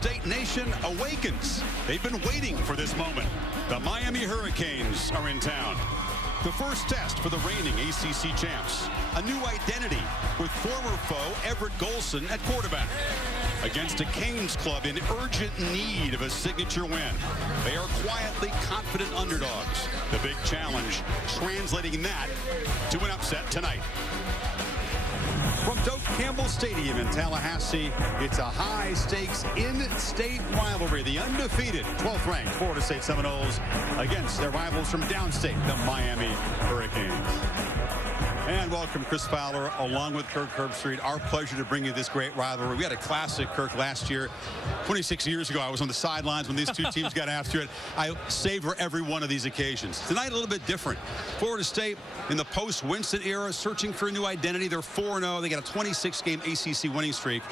State Nation awakens. They've been waiting for this moment. The Miami Hurricanes are in town. The first test for the reigning ACC champs. A new identity with former foe Everett Golson at quarterback. Against a Canes club in urgent need of a signature win. They are quietly confident underdogs. The big challenge, translating that to an upset tonight. From Doak Campbell Stadium in Tallahassee, it's a high-stakes in-state rivalry. The undefeated 12th-ranked Florida State Seminoles against their rivals from downstate, the Miami Hurricanes. And welcome, Chris Fowler, along with Kirk Herbstreit. Our pleasure to bring you this great rivalry. We had a classic, Kirk, last year. 26 years ago, I was on the sidelines when these two teams got after it. I savor every one of these occasions. Tonight, a little bit different. Florida State, in the post-Winston era, searching for a new identity. They're 4-0. They got a 26-game ACC winning streak.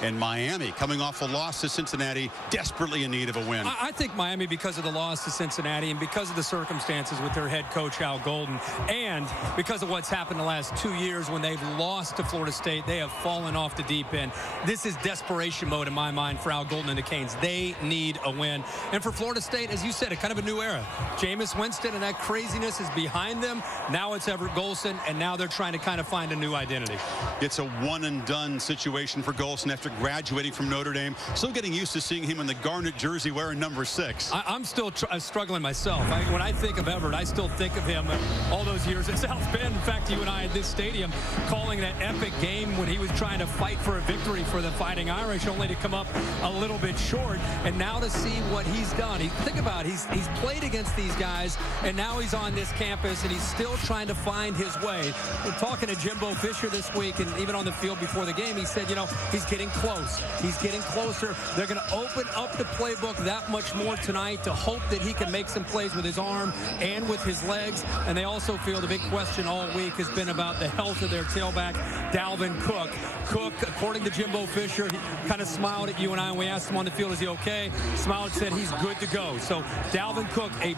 And Miami, coming off a loss to Cincinnati, desperately in need of a win. I think Miami, because of the loss to Cincinnati and because of the circumstances with their head coach, Al Golden, and because of what's happened the last 2 years when they've lost to Florida State, they have fallen off the deep end. This is desperation mode in my mind for Al Golden and the Canes. They need a win. And for Florida State, as you said, a kind of a new era. Jameis Winston and that craziness is behind them. Now it's Everett Golson, and now they're trying to kind of find a new identity. It's a one-and-done situation for Golson after graduating from Notre Dame. Still getting used to seeing him in the garnet jersey wearing number 6. I'm still struggling myself. When I think of Everett, I still think of him all those years at South Bend. In fact, you and I at this stadium calling that epic game when he was trying to fight for a victory for the Fighting Irish, only to come up a little bit short. And now to see what he's done. Think about it. He's played against these guys, and now he's on this campus, and he's still trying to find his way. We're talking to Jimbo Fisher this week, and even on the field before the game, he said, you know, he's getting close. He's getting closer. They're going to open up the playbook that much more tonight to hope that he can make some plays with his arm and with his legs. And they also feel the big question all week has been about the health of their tailback, Dalvin Cook. Cook, according to Jimbo Fisher, he kind of smiled at you and I when we asked him on the field, is he okay? Smiled and said he's good to go. So Dalvin Cook, a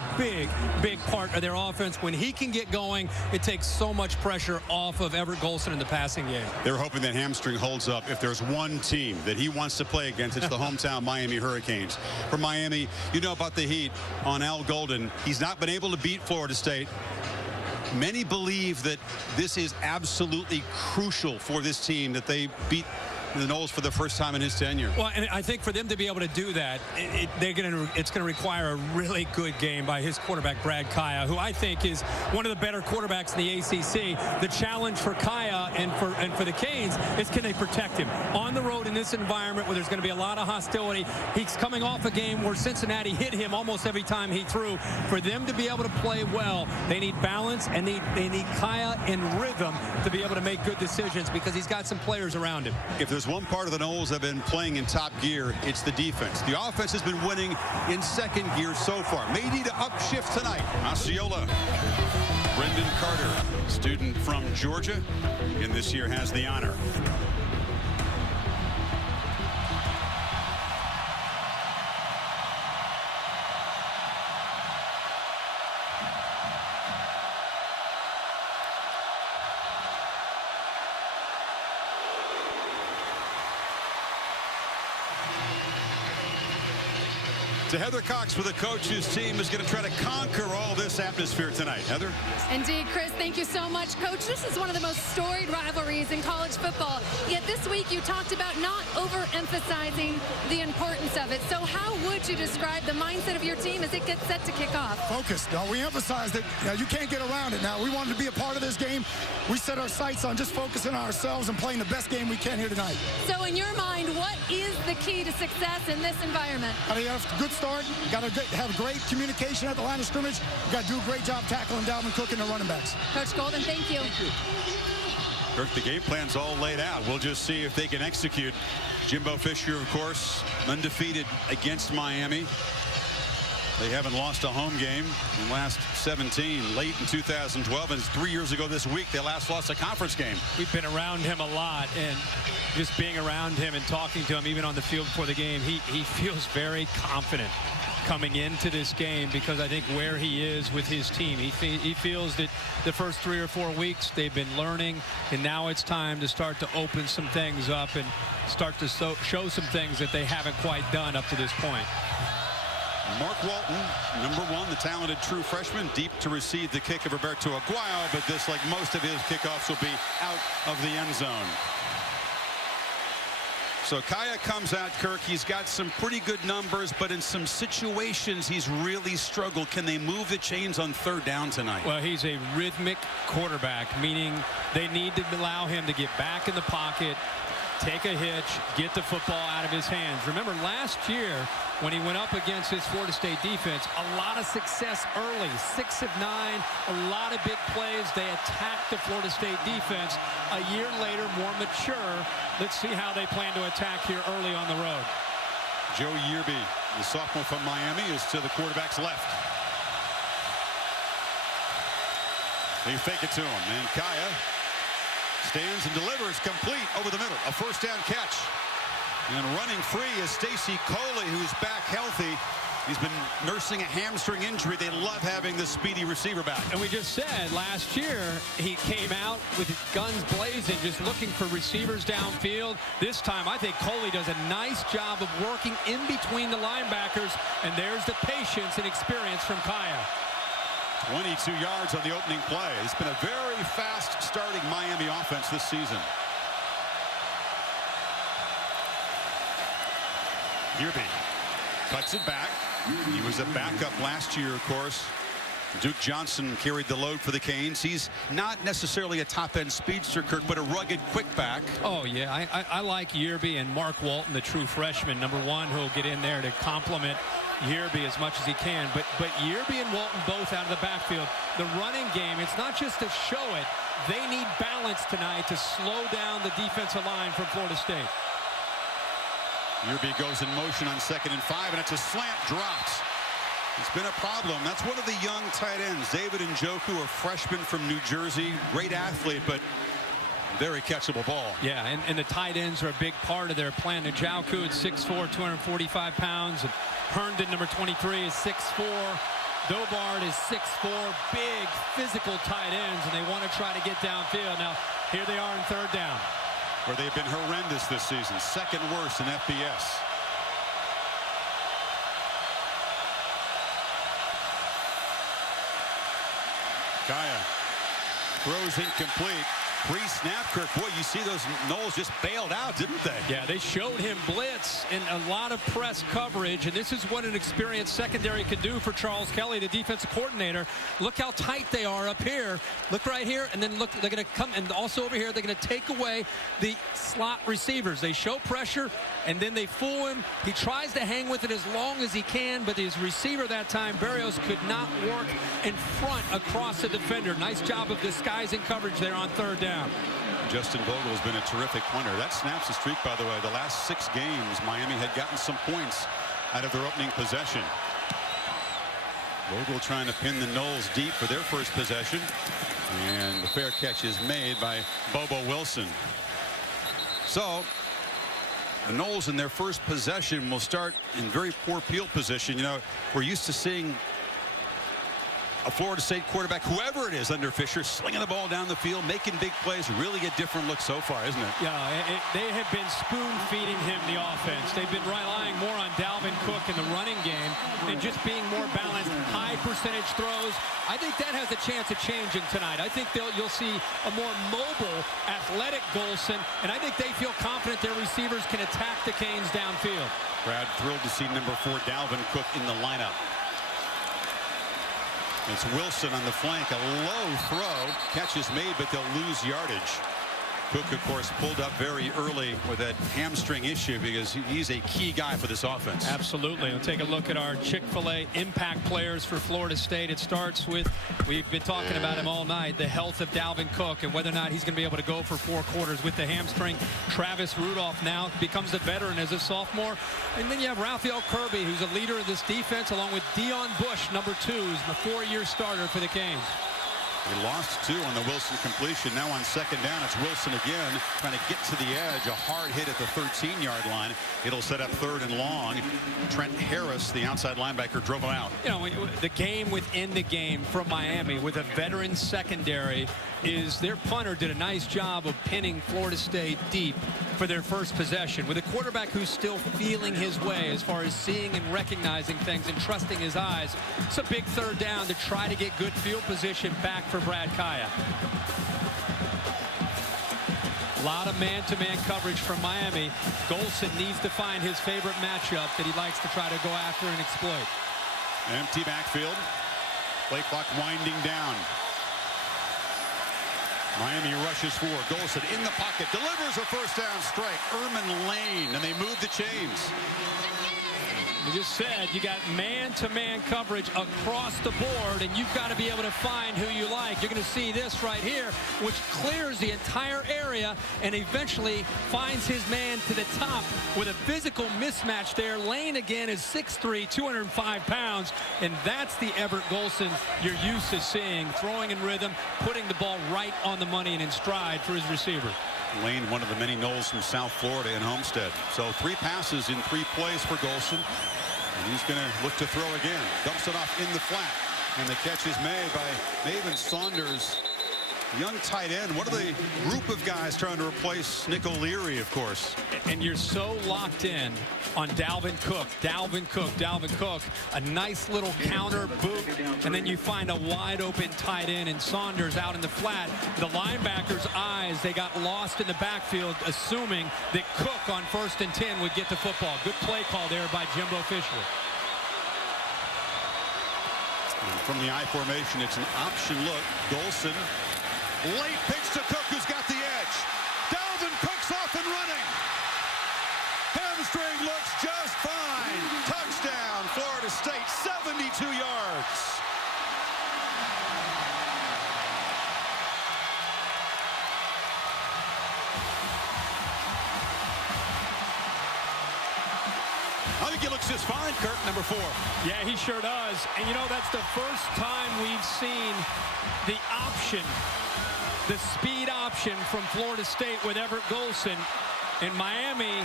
big part of their offense. When he can get going, it takes so much pressure off of Everett Golson in the passing game. They're hoping that hamstring holds up. If there's one team that he wants to play against, it's the hometown Miami Hurricanes. For Miami, you know about the heat on Al Golden. He's not been able to beat Florida State. Many believe that this is absolutely crucial for this team, that they beat the Noles for the first time in his tenure. Well, and I think for them to be able to do that, it's going to require a really good game by his quarterback, Brad Kaaya, who I think is one of the better quarterbacks in the ACC. The challenge for Kaaya and for the Canes is, can they protect him on the road in this environment where there's going to be a lot of hostility? He's coming off a game where Cincinnati hit him almost every time he threw. For them to be able to play well, they need balance, and they need Kaaya in rhythm to be able to make good decisions, because he's got some players around him. If there's one part of the Noles that have been playing in top gear, it's the defense. The offense has been winning in second gear so far. May need to upshift tonight. Osceola, Brendan Carter, student from Georgia, and this year has the honor. To Heather Cox for the coach whose team is going to try to conquer all this atmosphere tonight. Heather? Indeed, Chris, thank you so much. Coach, this is one of the most storied rivalries in college football. Yet this week you talked about not overemphasizing the importance of it. So how would you describe the mindset of your team as it gets set to kick off? Focused. No, we emphasized it. You can't get around it now. We wanted to be a part of this game. We set our sights on just focusing on ourselves and playing the best game we can here tonight. So in your mind, what is the key to success in this environment? You have a good start. Got to have great communication at the line of scrimmage. Got to do a great job tackling Dalvin Cook and the running backs. Coach Golden, thank you. Thank you. Kirk, the game plan's all laid out. We'll just see if they can execute. Jimbo Fisher, of course, undefeated against Miami. They haven't lost a home game in the last 17, late in 2012, and 3 years ago this week they last lost a conference game. We've been around him a lot, and just being around him and talking to him even on the field before the game, he feels very confident. coming into this game, because I think where he is with his team, he feels that the first 3 or 4 weeks they've been learning, and now it's time to start to open some things up and start to show some things that they haven't quite done up to this point. Mark Walton, number 1, the talented true freshman, deep to receive the kick of Roberto Aguayo, but this, like most of his kickoffs, will be out of the end zone. So Kaaya comes out, Kirk. He's got some pretty good numbers, but in some situations he's really struggled. Can they move the chains on 3rd down tonight? Well, he's a rhythmic quarterback, meaning they need to allow him to get back in the pocket, take a hitch, get the football out of his hands. Remember last year when he went up against his Florida State defense, a lot of success early, 6 of 9, a lot of big plays. They attacked the Florida State defense. A year later, more mature. Let's see how they plan to attack here early on the road. Joe Yearby, the sophomore from Miami, is to the quarterback's left. They fake it to him, and Kaaya stands and delivers complete over the middle. A 1st down catch. And running free is Stacy Coley, who's back healthy. He's been nursing a hamstring injury. They love having this speedy receiver back. And we just said last year he came out with guns blazing, just looking for receivers downfield. This time I think Coley does a nice job of working in between the linebackers, and there's the patience and experience from Kaaya. 22 yards on the opening play. It's been a very fast starting Miami offense this season. Yearby cuts it back. He was a backup last year, of course. Duke Johnson carried the load for the Canes. He's not necessarily a top-end speedster, Kirk, but a rugged quick back. Oh, yeah. I like Yearby and Mark Walton, the true freshman, number 1, who'll get in there to complement Yearby as much as he can. But Yearby and Walton both out of the backfield. The running game, it's not just to show it. They need balance tonight to slow down the defensive line from Florida State. Yearby goes in motion on 2nd and 5, and it's a slant dropped. It's been a problem. That's one of the young tight ends. David Njoku, a freshman from New Jersey. Great athlete, but very catchable ball. Yeah, and the tight ends are a big part of their plan. Njoku at 6'4", 245 pounds. And Herndon, number 23, is 6'4". Dobard is 6'4", big physical tight ends, and they want to try to get downfield. Now, here they are in 3rd down. Where they've been horrendous this season. 2nd worst in FBS. Kaaya throws incomplete. Pre-snap, Kirk. Boy, you see those Noles just bailed out, didn't they? Yeah, they showed him blitz and a lot of press coverage, and this is what an experienced secondary can do for Charles Kelly, the defensive coordinator. Look how tight they are up here. Look right here, and then look, they're going to come, and also over here, they're going to take away the slot receivers. They show pressure, and then they fool him. He tries to hang with it as long as he can, but his receiver that time, Barrios, could not work in front across the defender. Nice job of disguising coverage there on 3rd down. Justin Vogel has been a terrific punter. That snaps the streak, by the way. The last 6 games, Miami had gotten some points out of their opening possession. Vogel trying to pin the Noles deep for their first possession. And the fair catch is made by Bobo Wilson. So the Noles in their first possession will start in very poor field position. You know, we're used to seeing a Florida State quarterback, whoever it is under Fisher, slinging the ball down the field, making big plays. Really a different look so far, isn't it? Yeah, they have been spoon-feeding him the offense. They've been relying more on Dalvin Cook in the running game and just being more balanced, high percentage throws. I think that has a chance of changing tonight. I think you'll see a more mobile, athletic Golson, and I think they feel confident their receivers can attack the Canes downfield. Brad thrilled to see number 4 Dalvin Cook in the lineup. It's Wilson on the flank, a low throw. Catch is made, but they'll lose yardage. Cook, of course, pulled up very early with that hamstring issue because he's a key guy for this offense. Absolutely. We'll take a look at our Chick-fil-A impact players for Florida State. It starts with, we've been talking about him all night, the health of Dalvin Cook and whether or not he's going to be able to go for 4 quarters with the hamstring. Travis Rudolph now becomes a veteran as a sophomore. And then you have Raphael Kirby, who's a leader of this defense, along with Dion Bush, number 2, who's the 4-year starter for the Canes. He lost 2 on the Wilson completion. Now on second down, it's Wilson again trying to get to the edge. A hard hit at the 13-yard line. It'll set up 3rd and long. Trent Harris, the outside linebacker, drove him out. You know, the game within the game from Miami with a veteran secondary is their punter did a nice job of pinning Florida State deep for their first possession with a quarterback who's still feeling his way as far as seeing and recognizing things and trusting his eyes. It's a big 3rd down to try to get good field position back for Brad Kaaya. A lot of man-to-man coverage from Miami. Golson needs to find his favorite matchup that he likes to try to go after and exploit. Empty backfield. Play clock winding down. Miami rushes 4. Golson in the pocket, delivers a first down strike. Erman Lane, and they move the chains. You just said you got man-to-man coverage across the board, and you've got to be able to find who you like. You're going to see this right here, which clears the entire area and eventually finds his man to the top with a physical mismatch there. Lane again is 6'3", 205 pounds, and that's the Everett Golson you're used to seeing, throwing in rhythm, putting the ball right on the money and in stride for his receiver. Lane, one of the many Noles from South Florida in Homestead. So 3 passes in 3 plays for Golson. And he's going to look to throw again. Dumps it off in the flat. And the catch is made by Maven Saunders. Young tight end, one of the group of guys trying to replace Nick O'Leary, of course. And you're so locked in on Dalvin Cook. A nice little counter boot, and then you find a wide open tight end and Saunders out in the flat. The linebackers' eyes, they got lost in the backfield, assuming that Cook on 1st and 10 would get the football. Good play call there by Jimbo Fisher. And from the I formation, it's an option look. Golson. Late pitch to Cook, who's got the edge. Dalvin Cook's off and running. Hamstring looks just fine. Touchdown, Florida State, 72 yards. I think he looks just fine, Kirk, number 4. Yeah, he sure does. And you know, that's the first time we've seen the option, the speed option from Florida State with Everett Golson. And Miami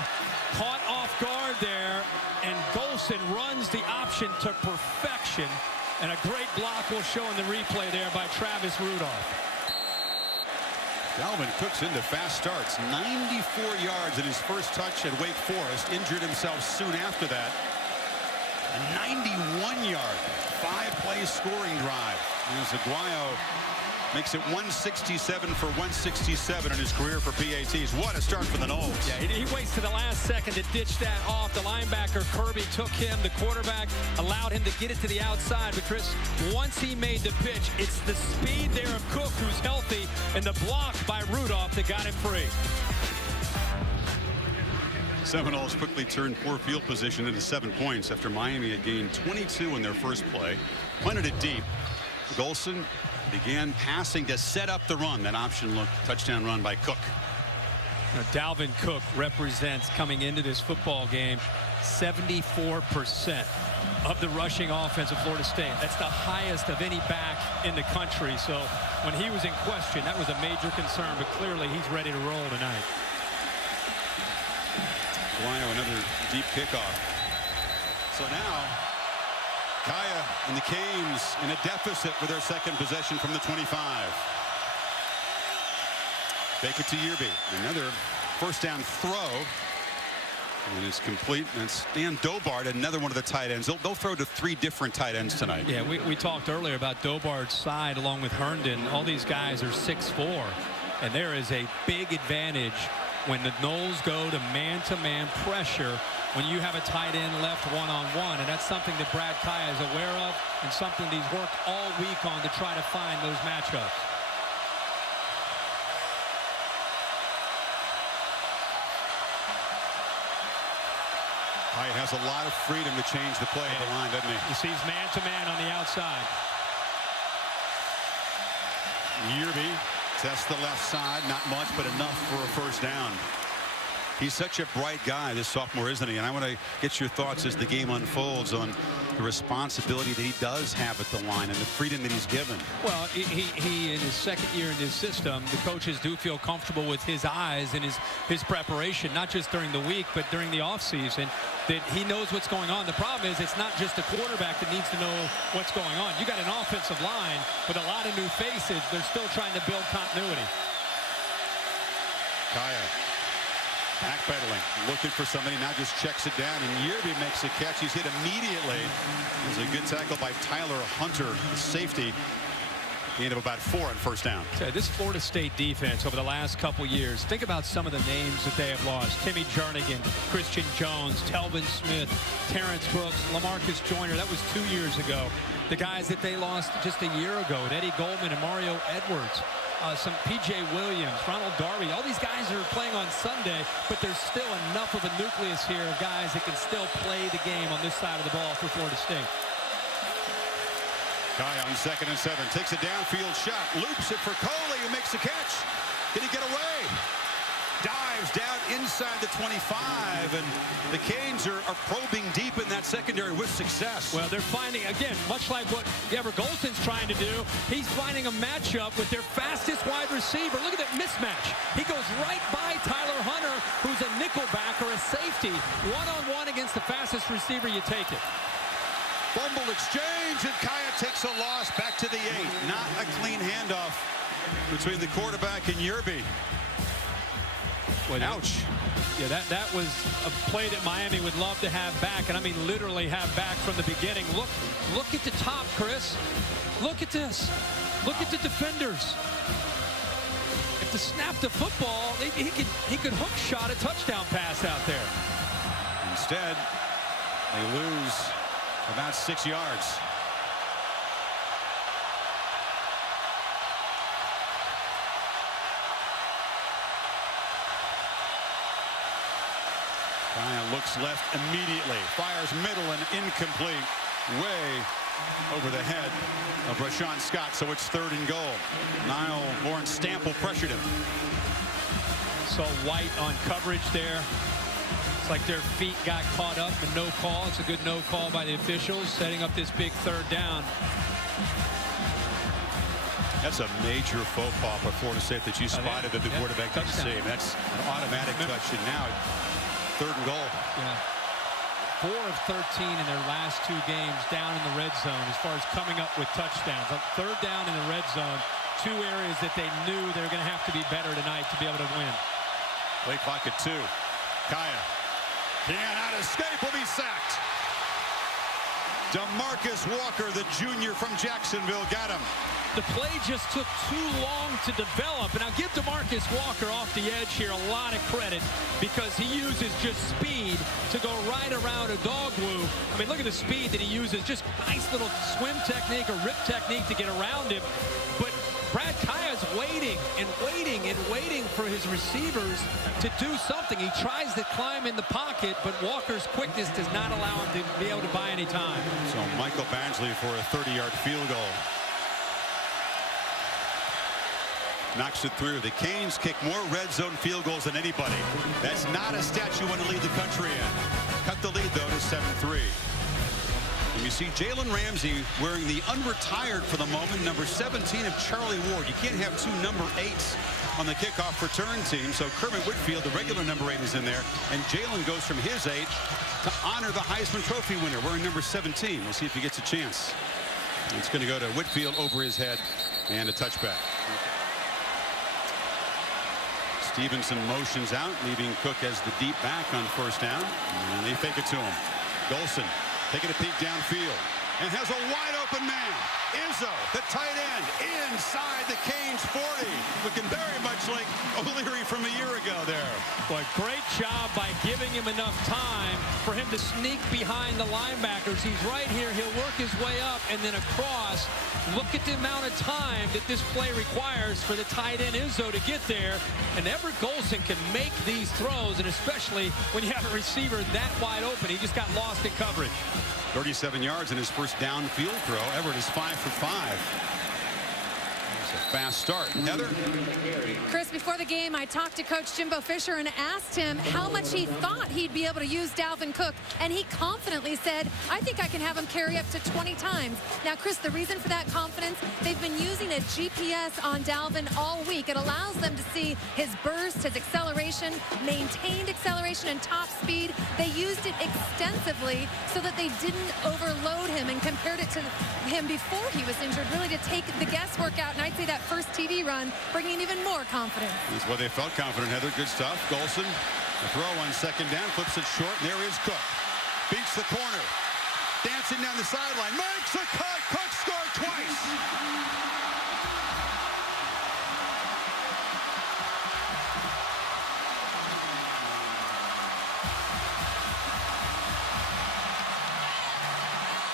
caught off guard there, and Golson runs the option to perfection. And a great block will show in the replay there by Travis Rudolph. Dalvin Cook's into fast starts. 94 yards in his first touch at Wake Forest. Injured himself soon after that. A 91-yard, 5-play scoring drive. As Aguayo makes it 167 for 167 in his career for PATs. What a start for the Noles. Yeah, he waits to the last second to ditch that off. The linebacker, Kirby, took him. The quarterback allowed him to get it to the outside. But, Chris, once he made the pitch, it's the speed there of Cook, who's healthy, and the block by Rudolph that got him free. Seminoles quickly turned poor field position into 7 points after Miami had gained 22 in their first play. Punted it deep. Golson began passing to set up the run. That option look, touchdown run by Cook. Now, Dalvin Cook represents, coming into this football game, 74% of the rushing offense of Florida State. That's the highest of any back in the country. So when he was in question, that was a major concern, but clearly he's ready to roll tonight. Kaaya, another deep kickoff. So now Kaaya and the Canes in a deficit for their second possession from the 25. Fake it to Yearby. Another first down throw. And it's complete. That's Dan Dobart, another one of the tight ends. They'll throw to 3 different tight ends tonight. Yeah, we talked earlier about Dobart's side along with Herndon. All these guys are 6'4", and there is a big advantage when the Noles go to man-to-man pressure when you have a tight end left one-on-one, and that's something that Brad Kaaya is aware of and something that he's worked all week on to try to find those matchups. Kaaya has a lot of freedom to change the play of the line, doesn't he? He sees man-to-man on the outside. Yearby tests the left side, not much, but enough for a first down. He's such a bright guy, this sophomore, isn't he? And I want to get your thoughts as the game unfolds on the responsibility that he does have at the line and the freedom that he's given. Well, he in his second year in this system, the coaches do feel comfortable with his eyes and his preparation, not just during the week, but during the offseason, that he knows what's going on. The problem is it's not just the quarterback that needs to know what's going on. You got an offensive line with a lot of new faces. They're still trying to build continuity. Kaaya backpedaling, looking for somebody, now just checks it down, and Yerby makes a catch. He's hit immediately. It was a good tackle by Tyler Hunter, the safety. Gain of about 4 on first down. So this Florida State defense over the last couple years, think about some of the names that they have lost. Timmy Jernigan, Christian Jones, Telvin Smith, Terrence Brooks, Lamarcus Joyner. That was 2 years ago. The guys that they lost just a year ago, Eddie Goldman and Mario Edwards. Some P.J. Williams, Ronald Darby. All these guys are playing on Sunday, but there's still enough of a nucleus here of guys that can still play the game on this side of the ball for Florida State. Kaaya on 2nd and 7, takes a downfield shot, loops it for Coley, who makes the catch. Can he get away? Dives down inside the 25, and the Canes are probing deep in that secondary with success. Well, they're finding, again, much like what Everett Golson's trying to do, he's finding a matchup with their fastest wide receiver. Look at that mismatch. He goes right by Tyler Hunter, who's a nickelback or a safety. One-on-one against the fastest receiver, you take it. Fumble exchange, and Kaaya takes a loss back to the 8. Not a clean handoff between the quarterback and Yerby. Well, ouch. Yeah, that was a play that Miami would love to have back, and I mean literally have back from the beginning. Look at the top, Chris. Look at this. Look at the defenders. If to snap the football, he could hook shot a touchdown pass out there. Instead, they lose about 6 yards. Kaaya looks left immediately, fires middle and incomplete, way over the head of Rashawn Scott, so it's 3rd and goal. Niall Lawrence Stample pressured him. Saw White on coverage there. It's like their feet got caught up and no call. It's a good no call by the officials, setting up this big 3rd down. That's a major faux pas for Florida State that you spotted that the quarterback didn't see. That's an automatic touch, and now 3rd and goal. Yeah. 4 of 13 in their last 2 games down in the red zone as far as coming up with touchdowns. 3rd down in the red zone, 2 areas that they knew they were going to have to be better tonight to be able to win. Play clock at 2. Kaaya cannot escape, will be sacked. DeMarcus Walker, the junior from Jacksonville, got him. The play just took too long to develop, and I'll give DeMarcus Walker off the edge here a lot of credit because he uses just speed to go right around a dog woo. I mean, look at the speed that he uses, just nice little swim technique or rip technique to get around him. But Brad Kaaya's waiting and waiting and waiting for his receivers to do something. He tries to climb in the pocket, but Walker's quickness does not allow him to be able to buy any time. So Michael Bansley for a 30-yard field goal. Knocks it through. The Canes kick more red zone field goals than anybody. That's not a stat you want to lead the country in. Cut the lead, though, to 7-3. And you see Jalen Ramsey wearing the unretired for the moment, number 17 of Charlie Ward. You can't have 2 number 8s on the kickoff return team. So Kermit Whitfield, the regular number 8, is in there. And Jalen goes from his 8 to honor the Heisman Trophy winner, wearing number 17. We'll see if he gets a chance. It's going to go to Whitfield over his head and a touchback. Stevenson motions out, leaving Cook as the deep back on 1st down. And they fake it to him. Golson taking a peek downfield and has a wide open man. Izzo, the tight end, inside the Canes 40. Looking very much like O'Leary from a year ago there. Boy, great job by giving him enough time for him to sneak behind the linebackers. He's right here. He'll work his way up and then across. Look at the amount of time that this play requires for the tight end Izzo to get there. And Everett Golson can make these throws, and especially when you have a receiver that wide open. He just got lost in coverage. 37 yards in his first downfield throw. Everett is 5 for 5. Fast start. Heather? Chris, before the game, I talked to Coach Jimbo Fisher and asked him how much he thought he'd be able to use Dalvin Cook, and he confidently said, I think I can have him carry up to 20 times. Now, Chris, the reason for that confidence, they've been using a GPS on Dalvin all week. It allows them to see his burst, his acceleration, maintained acceleration, and top speed. They used it extensively so that they didn't overload him and compared it to him before he was injured, really to take the guesswork out. And I'd say that first TD run bringing even more confidence. That's why they felt confident, Heather. Good stuff. Golson, the throw on second down, flips it short, and there is Cook. Beats the corner. Dancing down the sideline. Makes a cut. Cook scored twice.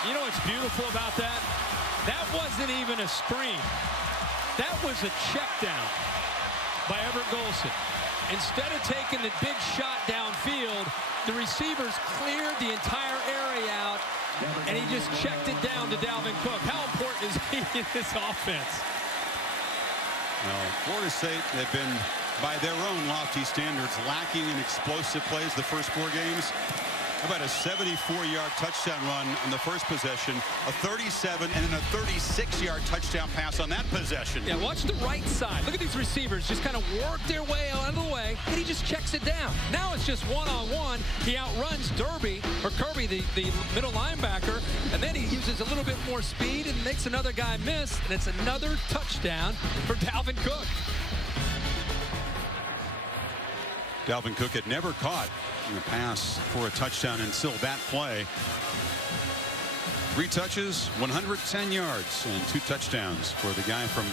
You know what's beautiful about that? That wasn't even a screen. That was a check down by Everett Golson. Instead of taking the big shot downfield, the receivers cleared the entire area out, and he just checked it down to Dalvin Cook. How important is he in this offense? Well, Florida State have been, by their own lofty standards, lacking in explosive plays the first 4 games. How about a 74-yard touchdown run on the first possession, a 37 and then a 36-yard touchdown pass on that possession? Yeah, watch the right side. Look at these receivers just kind of work their way out of the way, and he just checks it down. Now it's just one-on-one. He outruns Kirby, the middle linebacker, and then he uses a little bit more speed and makes another guy miss, and it's another touchdown for Dalvin Cook. Dalvin Cook had never caught the pass for a touchdown until that play. 3 touches, 110 yards, and 2 touchdowns for the guy from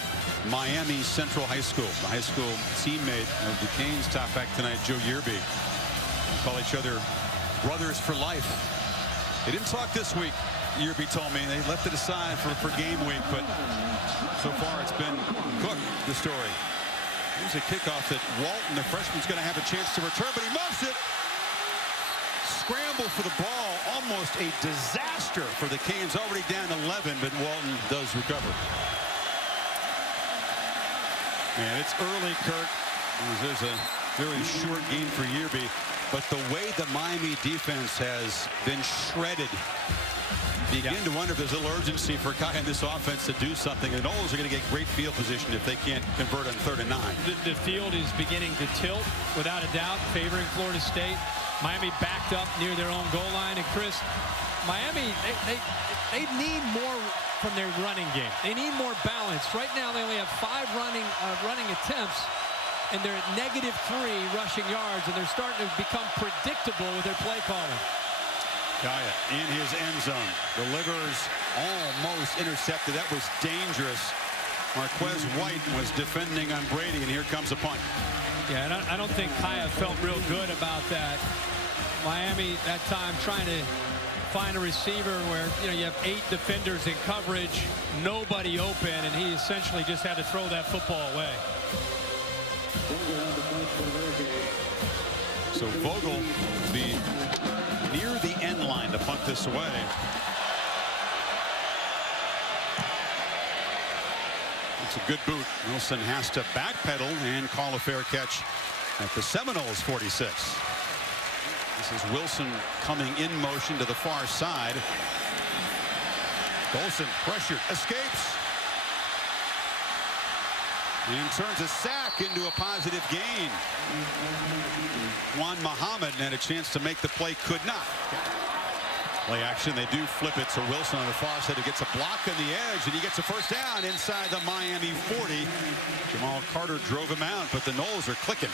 Miami Central High School, the high school teammate of the Canes top back tonight, Joe Yearby. They call each other brothers for life. They didn't talk this week, Yearby told me. They left it aside for game week, but so far it's been Cook, the story. Here's a kickoff that Walton, the freshman's going to have a chance to return, but he muffs it. Scramble for the ball, almost a disaster for the Canes, already down 11, but Walton does recover. Man, it's early, Kurt. There's a very short game for Yearby, but the way the Miami defense has been shredded, begin to wonder if there's a little urgency for Kaaya in this offense to do something. The Noles are going to get great field position if they can't convert on 3rd and 9. The field is beginning to tilt, without a doubt, favoring Florida State. Miami backed up near their own goal line. And Chris, Miami, they need more from their running game. They need more balance. Right now, they only have 5 running attempts, and they're at -3 rushing yards, and they're starting to become predictable with their play calling. Kaaya in his end zone, delivers, almost intercepted. That was dangerous. Marquez White was defending on Brady, and here comes a punt. Yeah, and I don't think Kaaya felt real good about that. Miami that time trying to find a receiver where you have 8 defenders in coverage, nobody open, and he essentially just had to throw that football away. So Vogel will be near the end line to punt this away. It's a good boot. Wilson has to backpedal and call a fair catch at the Seminoles 46. This is Wilson coming in motion to the far side. Golson pressured, escapes, and turns a sack into a positive gain. Juan Muhammad had a chance to make the play, could not. Play action, they do flip it, so Wilson on the far side, who gets a block on the edge, and he gets a first down inside the Miami 40. Jamal Carter drove him out, but the Noles are clicking.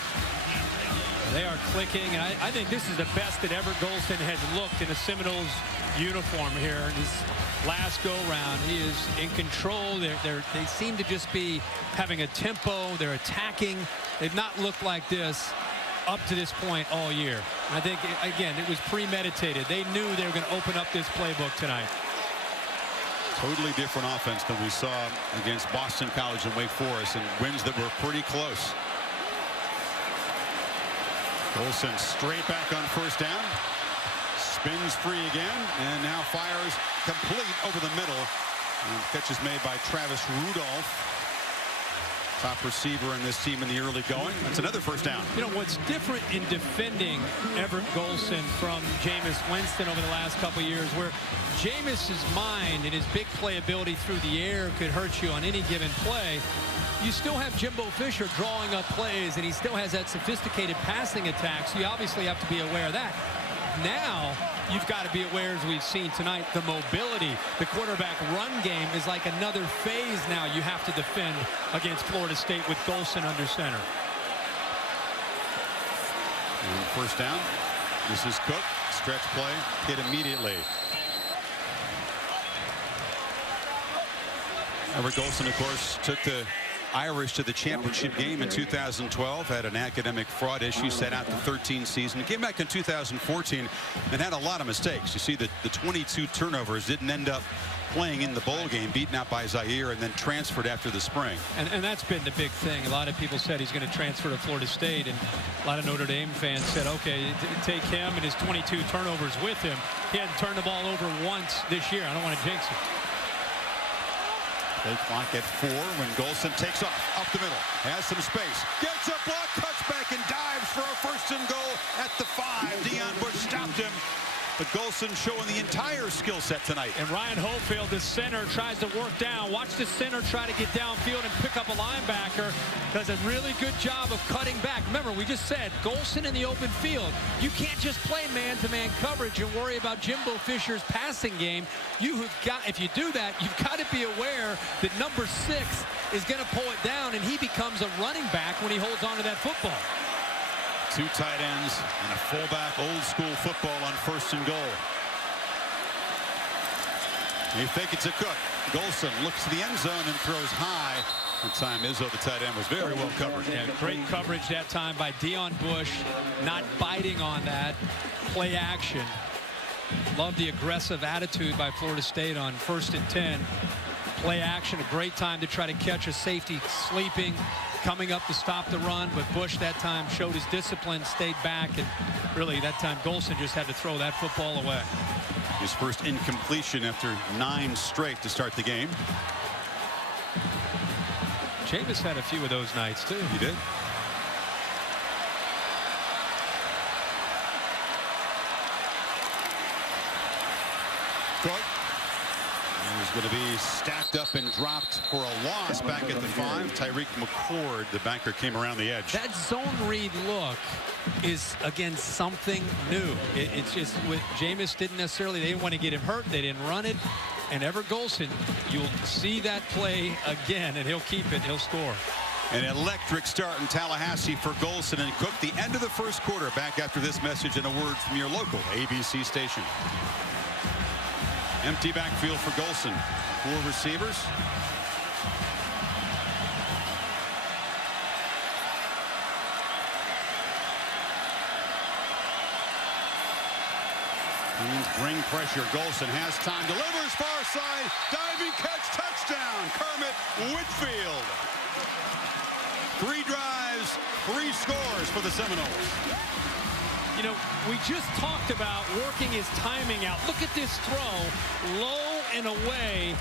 They are clicking, and I think this is the best that Everett Golson has looked in a Seminoles uniform here in his last go-round. He is in control. They seem to just be having a tempo. They're attacking. They've not looked like this up to this point all year. I think, again, it was premeditated. They knew they were going to open up this playbook tonight. Totally different offense than we saw against Boston College and Wake Forest, and wins that were pretty close. Golson straight back on first down. Spins free again, and now fires complete over the middle. And catch is made by Travis Rudolph. top receiver in this team in the early going. That's another first down. You know, what's different in defending Everett Golson from Jameis Winston over the last couple of years, where Jameis's mind and his big playability through the air could hurt you on any given play. You still have Jimbo Fisher drawing up plays, and he still has that sophisticated passing attack, so you obviously have to be aware of that. Now, you've got to be aware, as we've seen tonight, the mobility. The quarterback run game is like another phase now you have to defend against Florida State with Golson under center. And first down. This is Cook. Stretch play. Hit immediately. Everett Golson, of course, took the Irish to the championship game in 2012, had an academic fraud issue, set out the 13 season, came back in 2014 and had a lot of mistakes. You see that the 22 turnovers didn't end up playing in the bowl game, beaten out by Zaire, and then transferred after the spring. And that's been the big thing. A lot of people said he's going to transfer to Florida State, and a lot of Notre Dame fans said, okay, take him and his 22 turnovers with him. He hadn't turned the ball over once this year. I don't want to jinx it. Play clock at 4 when Golson takes off up the middle, has some space, gets a block, cuts back and dives for a first and goal at the 5. Deion Bush stopped him, but Golson showing the entire skill set tonight. And Ryan Hofield, the center, tries to work down. Watch the center try to get downfield and pick up a linebacker. Does a really good job of cutting back. Remember, we just said Golson in the open field. You can't just play man-to-man coverage and worry about Jimbo Fisher's passing game. If you do that, you've got to be aware that number 6 is going to pull it down, and he becomes a running back when he holds on to that football. 2 tight ends and a fullback, old school football on first and goal. They think it's a Cook. Golson looks to the end zone and throws high. That time Izzo, the tight end, was very well covered. Yeah, great coverage that time by Deion Bush, not biting on that. Play action. Love the aggressive attitude by Florida State on 1st and 10. Play action, a great time to try to catch a safety sleeping, coming up to stop the run, but Bush that time showed his discipline, stayed back, and really that time Golson just had to throw that football away. His first incompletion after 9 straight to start the game. Jameis had a few of those nights too. He did. Cook. He's going to be stacked up and dropped for a loss back at the 5. Tyreek McCord, the banker, came around the edge. That zone read look is, again, something new. It's just with Jameis they didn't want to get him hurt. They didn't run it. And Everett Golson, you'll see that play again, and he'll keep it. He'll score. An electric start in Tallahassee for Golson and Cook. The end of the first quarter. Back after this message and a word from your local ABC station. Empty backfield for Golson. 4 receivers. Bring pressure. Golson has time. Delivers far side. Diving catch. Touchdown. Kermit Whitfield. 3 drives, 3 scores for the Seminoles. You know, we just talked about working his timing out. Look at this throw, low and away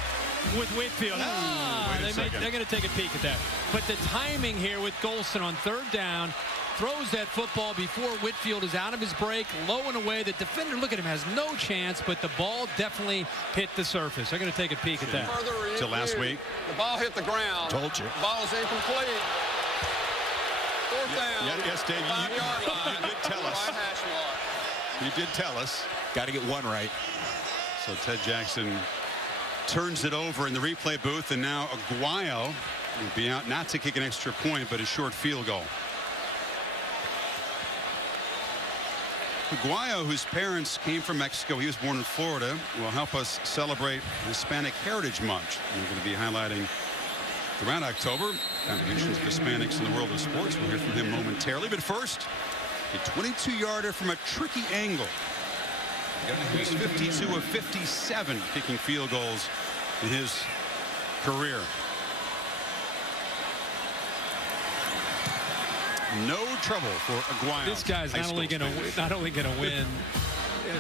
with Whitfield. They're going to take a peek at that. But the timing here with Golson on 3rd down, throws that football before Whitfield is out of his break, low and away. The defender, look at him, has no chance, but the ball definitely hit the surface. They're going to take a peek at that. Till last week. The ball hit the ground. Told you. The ball is incomplete. 4th down. Yes, Dave, you did tell us. You did tell us. Got to get 1 right. So Ted Jackson turns it over in the replay booth, and now Aguayo will be out not to kick an extra point, but a short field goal. Aguayo, whose parents came from Mexico, he was born in Florida, will help us celebrate Hispanic Heritage Month. We're going to be highlighting throughout October contributions of Hispanics in the world of sports. We'll hear from him momentarily. But first, a 22-yarder from a tricky angle. The guy who's 52 of 57 kicking field goals in his career. No trouble for Aguayo. This guy's not only going to win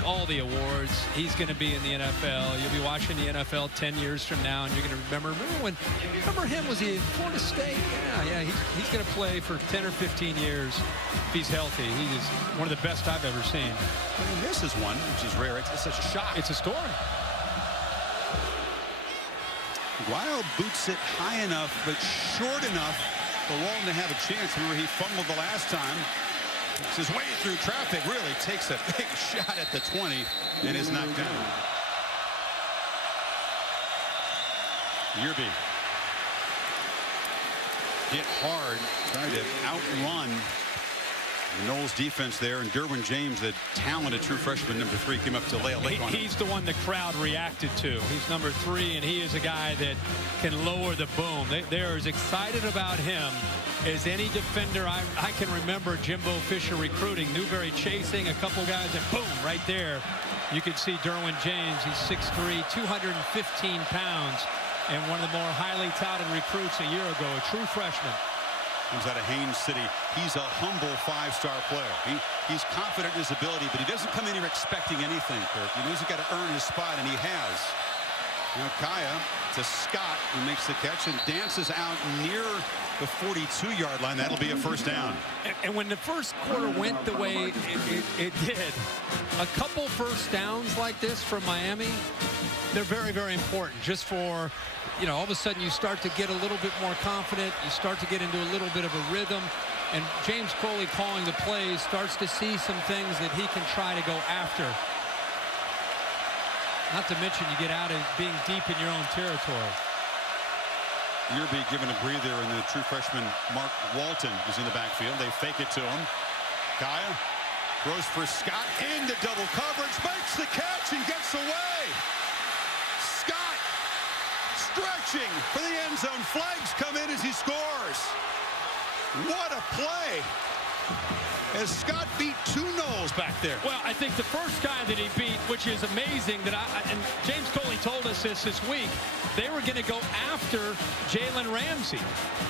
all the awards. He's going to be in the NFL. You'll be watching the NFL 10 years from now, and you're going to remember him? Was he at Florida State? Yeah. He's going to play for 10 or 15 years if he's healthy. He is one of the best I've ever seen. But he misses one, which is rare. It's such a shock. It's a story. Weil boots it high enough, but short enough for Walton to have a chance. Remember, he fumbled the last time. It's his way through traffic, really takes a big shot at the 20 and is knocked down. Yerby hit hard, trying to outrun the Noles defense there, and Derwin James, the talented true freshman number 3, came up to lay a lick on him. He's the one the crowd reacted to. He's number 3, and he is a guy that can lower the boom. They're as excited about him as any defender I can remember Jimbo Fisher recruiting. Newberry chasing a couple guys, and boom, right there. You can see Derwin James. He's 6'3", 215 pounds, and one of the more highly touted recruits a year ago, a true freshman. Comes out of Haines City. He's a humble 5-star player. He's confident in his ability, but he doesn't come in here expecting anything, Kirk. He knows he's got to earn his spot, and he has. Now Kaaya to Scott, who makes the catch and dances out near the 42-yard line. That'll be a first down. And when the first quarter went the way it did, a couple first downs like this from Miami, they're very, very important. Just for, all of a sudden you start to get a little bit more confident. You start to get into a little bit of a rhythm. And James Coley calling the plays starts to see some things that he can try to go after. Not to mention you get out of being deep in your own territory. Yerby given a breather, and the true freshman Mark Walton is in the backfield. They fake it to him. Kaaya throws for Scott into double coverage, makes the catch and gets away. Scott stretching for the end zone. Flags come in as he scores. What a play as Scott beat 2 Noles back there. Well, I think the first guy that he beat, which is amazing, and James Coley told us this week, they were going to go after Jalen Ramsey.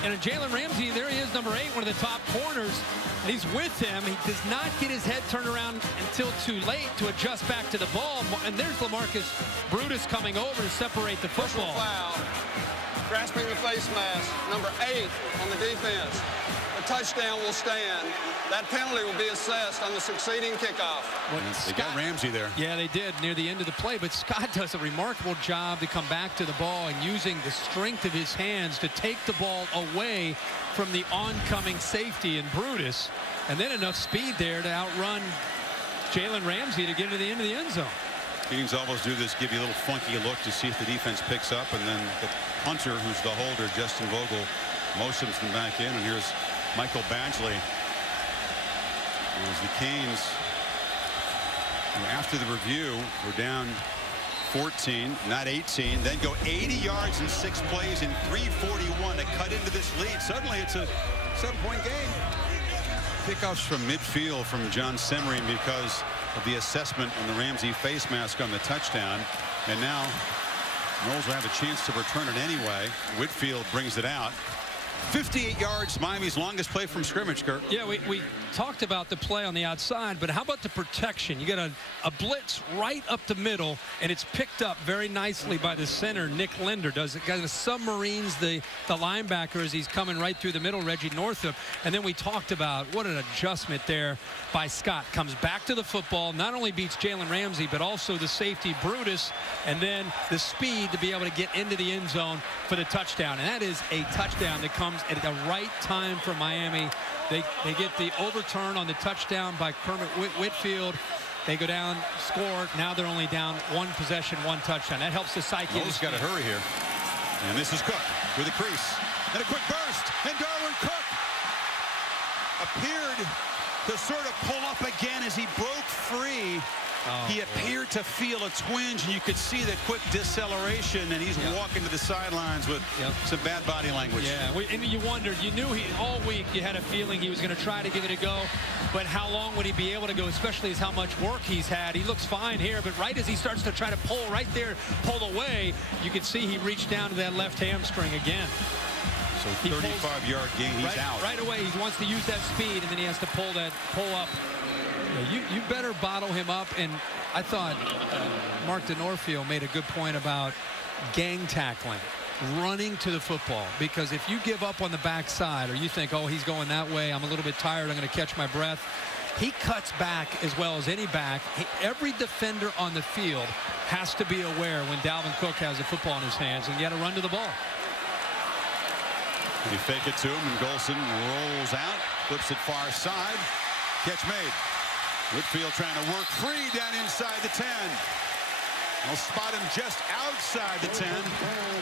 And Jalen Ramsey, there he is, number 8, one of the top corners, and he's with him. He does not get his head turned around until too late to adjust back to the ball. And there's Lamarcus Brutus coming over to separate the football. Foul. Grasping the face mask, number 8 on the defense. The touchdown will stand. That penalty will be assessed on the succeeding kickoff. They got Ramsey there. Yeah, they did near the end of the play, but Scott does a remarkable job to come back to the ball and using the strength of his hands to take the ball away from the oncoming safety in Brutus, and then enough speed there to outrun Jalen Ramsey to get to the end of the end zone. Teams always do this, give you a little funky look to see if the defense picks up, and then the punter, who's the holder, Justin Vogel, motions them back in, and here's Michael Badgley. As the Canes, after the review, we're down 14, not 18, then go 80 yards in 6 plays in 3:41 to cut into this lead. Suddenly it's a 7-point game. Kickoffs from midfield from John Semrine because of the assessment on the Ramsey face mask on the touchdown. And now Noles will have a chance to return it anyway. Whitfield brings it out. 58 yards, Miami's longest play from scrimmage, Kirk. Yeah, we talked about the play on the outside, but how about the protection? You got a blitz right up the middle, and it's picked up very nicely by the center, Nick Linder. Does it kind of submarines the linebacker as he's coming right through the middle, Reggie Northup. And then we talked about what an adjustment there by Scott. Comes back to the football, not only beats Jalen Ramsey, but also the safety Brutus, and then the speed to be able to get into the end zone for the touchdown. And that is a touchdown that comes at the right time for Miami. They get the overturn on the touchdown by Kermit Whitfield. They go down, score. Now they're only down 1 possession, 1 touchdown. That helps the psyche. Noles got to hurry here. And this is Cook with a crease. And a quick burst. And Darwin Cook appeared to sort of pull up again as he broke free. He appeared to feel a twinge, and you could see that quick deceleration, and he's walking to the sidelines with some bad body language. Yeah, and you wondered, you knew all week you had a feeling he was going to try to give it a go, but how long would he be able to go, especially as how much work he's had. He looks fine here, but right as he starts to try to pull right there, pull away, you could see he reached down to that left hamstring again. So 35-yard gain, he's out. Right away, he wants to use that speed, and then he has to pull up. You better bottle him up, and I thought Mark DeNorfield made a good point about gang tackling, running to the football, because if you give up on the backside or you think, oh, he's going that way, I'm a little bit tired, I'm going to catch my breath, he cuts back as well as any back. Every defender on the field has to be aware when Dalvin Cook has the football in his hands, and you got to run to the ball. They fake it to him, and Golson rolls out, flips it far side. Catch made. Whitfield trying to work free down inside the 10. They'll spot him just outside the 10.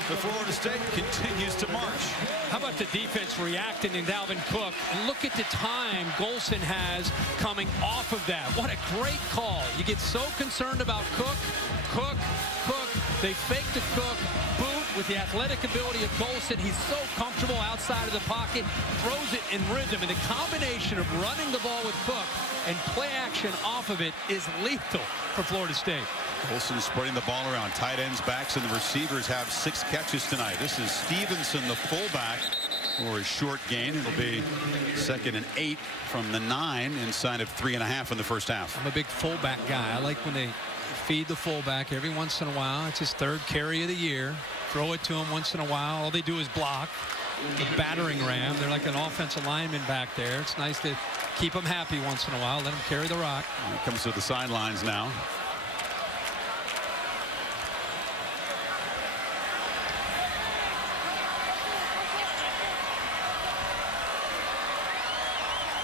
The Florida State continues to march. How about the defense reacting to Dalvin Cook? And look at the time Golson has coming off of that. What a great call. You get so concerned about Cook. They fake to Cook. Boot with the athletic ability of Golson. He's so comfortable outside of the pocket. Throws it in rhythm. And the combination of running the ball with Cook and play action off of it is lethal for Florida State. Golson spreading the ball around. Tight ends, backs, and the receivers have 6 catches tonight. This is Stevenson, the fullback, for a short gain. It'll be 2nd and 8 from the 9 inside of 3.5 in the first half. I'm a big fullback guy. I like when they feed the fullback every once in a while. It's his 3rd carry of the year. Throw it to him once in a while. All they do is block. The battering ram. They're like an offensive lineman back there. It's nice to keep them happy once in a while. Let them carry the rock. He comes to the sidelines now.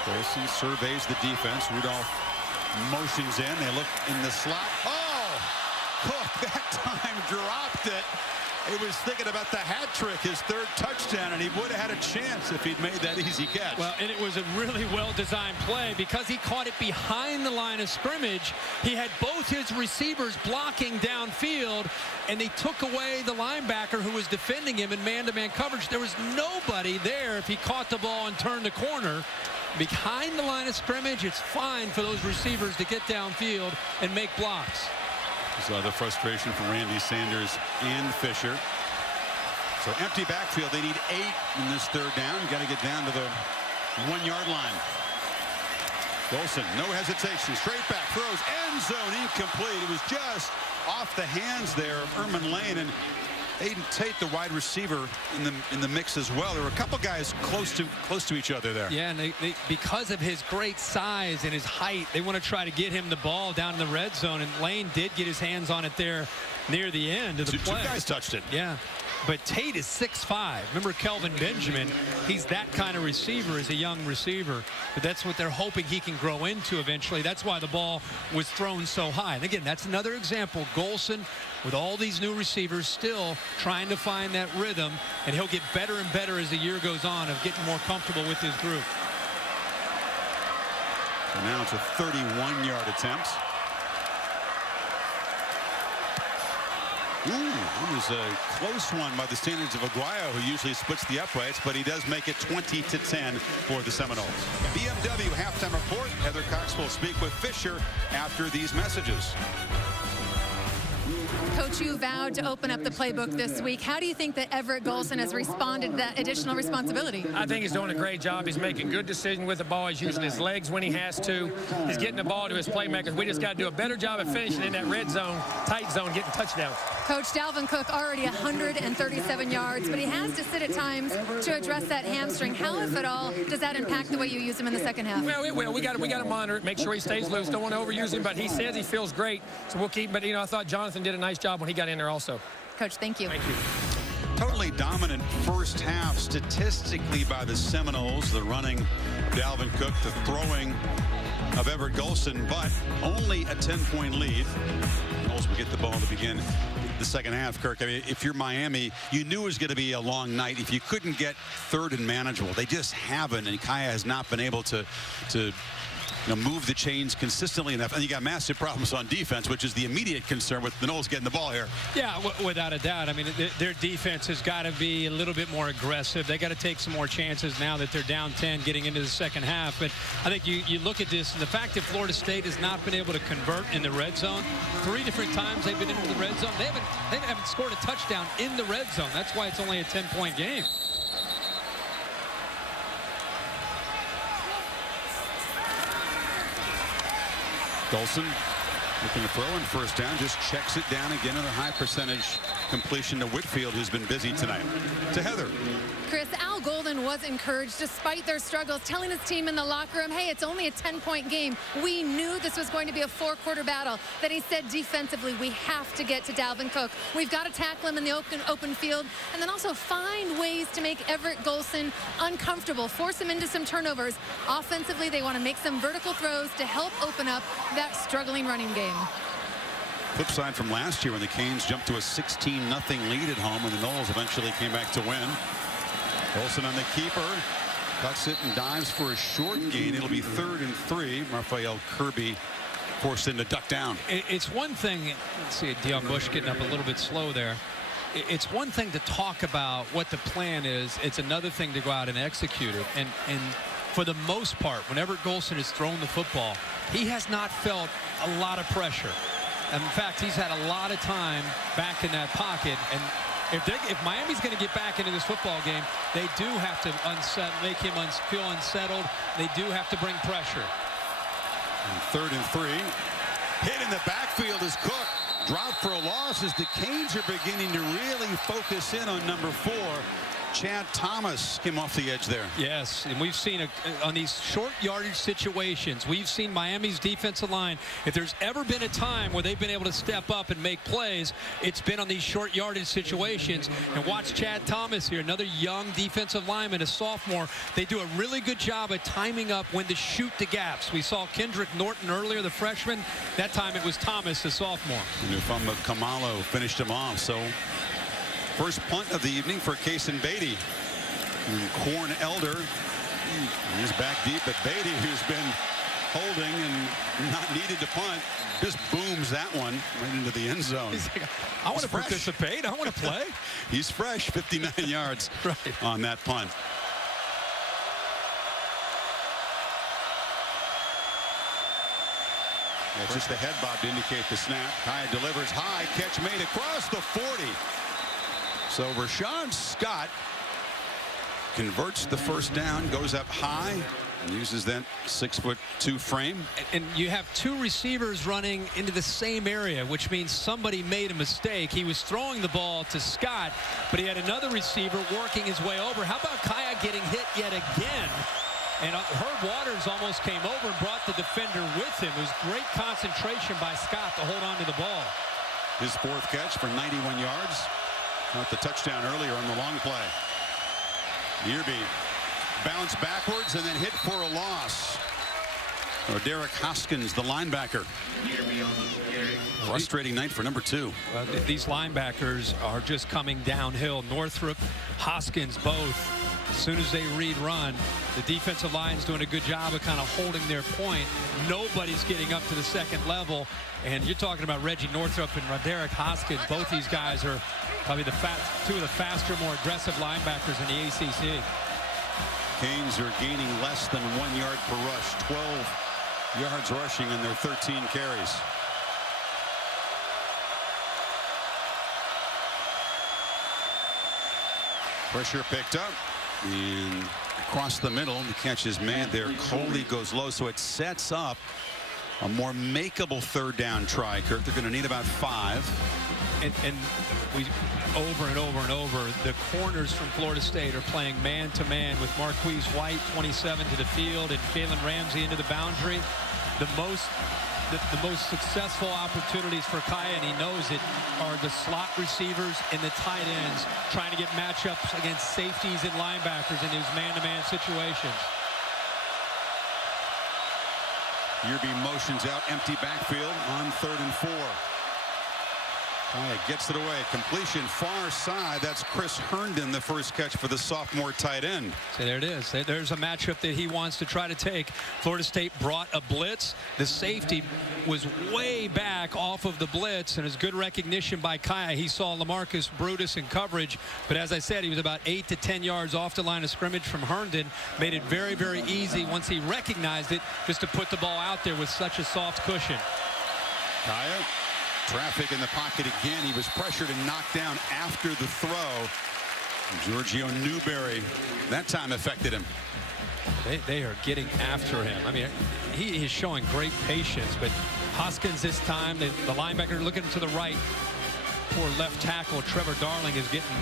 Golson surveys the defense. Rudolph motions in. They look in the slot. Oh! Cook that time dropped it. He was thinking about the hat trick, his 3rd touchdown, and he would have had a chance if he'd made that easy catch. Well, and it was a really well-designed play because he caught it behind the line of scrimmage. He had both his receivers blocking downfield, and they took away the linebacker who was defending him in man-to-man coverage. There was nobody there if he caught the ball and turned the corner. Behind the line of scrimmage, it's fine for those receivers to get downfield and make blocks. So the frustration from Randy Sanders and Fisher. So empty backfield. They need 8 in this 3rd down. Got to get down to the 1-yard line. Golson, no hesitation, straight back, throws, end zone, incomplete. It was just off the hands there of Erman Lane, and Aiden Tate, the wide receiver, in the mix as well. There were a couple guys close to each other there. Yeah, and they because of his great size and his height, they want to try to get him the ball down in the red zone, and Lane did get his hands on it there near the end of the play. 2 guys touched it. Yeah. But Tate is 6'5". Remember Kelvin Benjamin? He's that kind of receiver as a young receiver. But that's what they're hoping he can grow into eventually. That's why the ball was thrown so high. And again, that's another example. Golson, with all these new receivers, still trying to find that rhythm. And he'll get better and better as the year goes on of getting more comfortable with his group. So now it's a 31-yard attempt. Ooh, it was a close one by the standards of Aguayo, who usually splits the uprights, but he does make it 20-10 for the Seminoles. BMW halftime report. Heather Cox will speak with Fisher after these messages. Coach, you vowed to open up the playbook this week. How do you think that Everett Golson has responded to that additional responsibility? I think he's doing a great job. He's making good decisions with the ball. He's using his legs when he has to. He's getting the ball to his playmakers. We just got to do a better job of finishing in that red zone, tight zone, getting touchdowns. Coach, Dalvin Cook already 137 yards, but he has to sit at times to address that hamstring. How, if at all, does that impact the way you use him in the second half? Well, it will. We got to monitor it, make sure he stays loose. Don't want to overuse him, but he says he feels great, so we'll keep. But I thought Jonathan did a nice job when he got in there also. Coach, thank you. Thank you. Totally dominant first half statistically by the Seminoles. The running Dalvin Cook, the throwing of Everett Golson, but only a 10-point lead. Seminoles will get the ball to begin the second half. Kirk, I mean, if you're Miami, you knew it was going to be a long night. If you couldn't get 3rd and manageable, they just haven't, and Kaaya has not been able to move the chains consistently enough. And you got massive problems on defense, which is the immediate concern with the Noles getting the ball here. Yeah, without a doubt. I mean, their defense has got to be a little bit more aggressive. They got to take some more chances now that they're down 10 getting into the second half. But I think you look at this, and the fact that Florida State has not been able to convert in the red zone. 3 different times they've been into the red zone. They haven't scored a touchdown in the red zone. That's why it's only a 10-point game. Golson Looking to throw in first down, just checks it down again. Another high percentage completion to Whitfield, who's been busy tonight. To Heather. Chris, Al Golden was encouraged despite their struggles, telling his team in the locker room, hey, it's only a 10-point game. We knew this was going to be a 4-quarter battle. Then he said defensively, we have to get to Dalvin Cook. We've got to tackle him in the open field, and then also find ways to make Everett Golson uncomfortable, force him into some turnovers. Offensively, they want to make some vertical throws to help open up that struggling running game. Flip side from last year when the Canes jumped to a 16-0 lead at home, and the Noles eventually came back to win. Golson on the keeper, cuts it and dives for a short gain. It'll be 3rd and 3. Raphael Kirby forced him to duck down. It's one thing, let's see, Deion Bush getting up a little bit slow there. It's one thing to talk about what the plan is. It's another thing to go out and execute it. And for the most part, whenever Golson has thrown the football, he has not felt a lot of pressure. In fact, he's had a lot of time back in that pocket. And if Miami's going to get back into this football game, they do have to make him feel unsettled. They do have to bring pressure. And 3rd and 3. Hit in the backfield is Cook. Drop for a loss as the Canes are beginning to really focus in on number 4. Chad Thomas came off the edge there. Yes, and we've seen on these short yardage situations, we've seen Miami's defensive line. If there's ever been a time where they've been able to step up and make plays, it's been on these short yardage situations. And watch Chad Thomas here, another young defensive lineman, a sophomore. They do a really good job at timing up when to shoot the gaps. We saw Kendrick Norton earlier, the freshman. That time it was Thomas, the sophomore. Nufama Kamalo finished him off. So first punt of the evening for Kason Beatty. And Corn Elder, he's back deep, but Beatty, who's been holding and not needed to punt, just booms that one right into the end zone. He's like, I want to participate. I want to play. He's fresh, 59 yards right on that punt. It's just the head bob to indicate the snap. Kaaya delivers high, catch made across the 40. So Rashawn Scott converts the first down, goes up high, and uses that 6'2" frame. And you have 2 receivers running into the same area, which means somebody made a mistake. He was throwing the ball to Scott, but he had another receiver working his way over. How about Kaaya getting hit yet again? And Herb Waters almost came over and brought the defender with him. It was great concentration by Scott to hold on to the ball. His 4th catch for 91 yards. Got the touchdown earlier on the long play. Yearby bounced backwards and then hit for a loss. Derek Hoskins, the linebacker. Frustrating night for number 2. These linebackers are just coming downhill. Northrup, Hoskins, both. As soon as they read run, the defensive line's doing a good job of kind of holding their point. Nobody's getting up to the second level. And you're talking about Reggie Northrup and Derek Hoskins. Both these guys are probably 2 of the faster, more aggressive linebackers in the ACC. Canes are gaining less than 1 yard per rush. 12 yards rushing in their 13 carries. Pressure picked up. And across the middle, the catch is made there. Coley goes low, so it sets up a more makeable 3rd down try, Kirk. They're going to need about 5. And we over and over and over, the corners from Florida State are playing man-to-man with Marquise White, 27 to the field, and Jalen Ramsey into the boundary. The most successful opportunities for Kaaya, and he knows it, are the slot receivers and the tight ends trying to get matchups against safeties and linebackers in these man-to-man situations. Yearby motions out, empty backfield on 3rd and 4. Kaaya gets it away. Completion far side. That's Chris Herndon, the first catch for the sophomore tight end. So there it is. There's a matchup that he wants to try to take. Florida State brought a blitz. The safety was way back off of the blitz, and it's good recognition by Kaaya. He saw LaMarcus Brutus in coverage, but as I said, he was about 8 to 10 yards off the line of scrimmage from Herndon. Made it very, very easy once he recognized it, just to put the ball out there with such a soft cushion. Kaaya. Traffic in the pocket again. He was pressured and knocked down after the throw. Giorgio Newberry, that time affected him. They are getting after him. I mean, he is showing great patience, but Hoskins this time, the linebacker looking to the right. Poor left tackle Trevor Darling is getting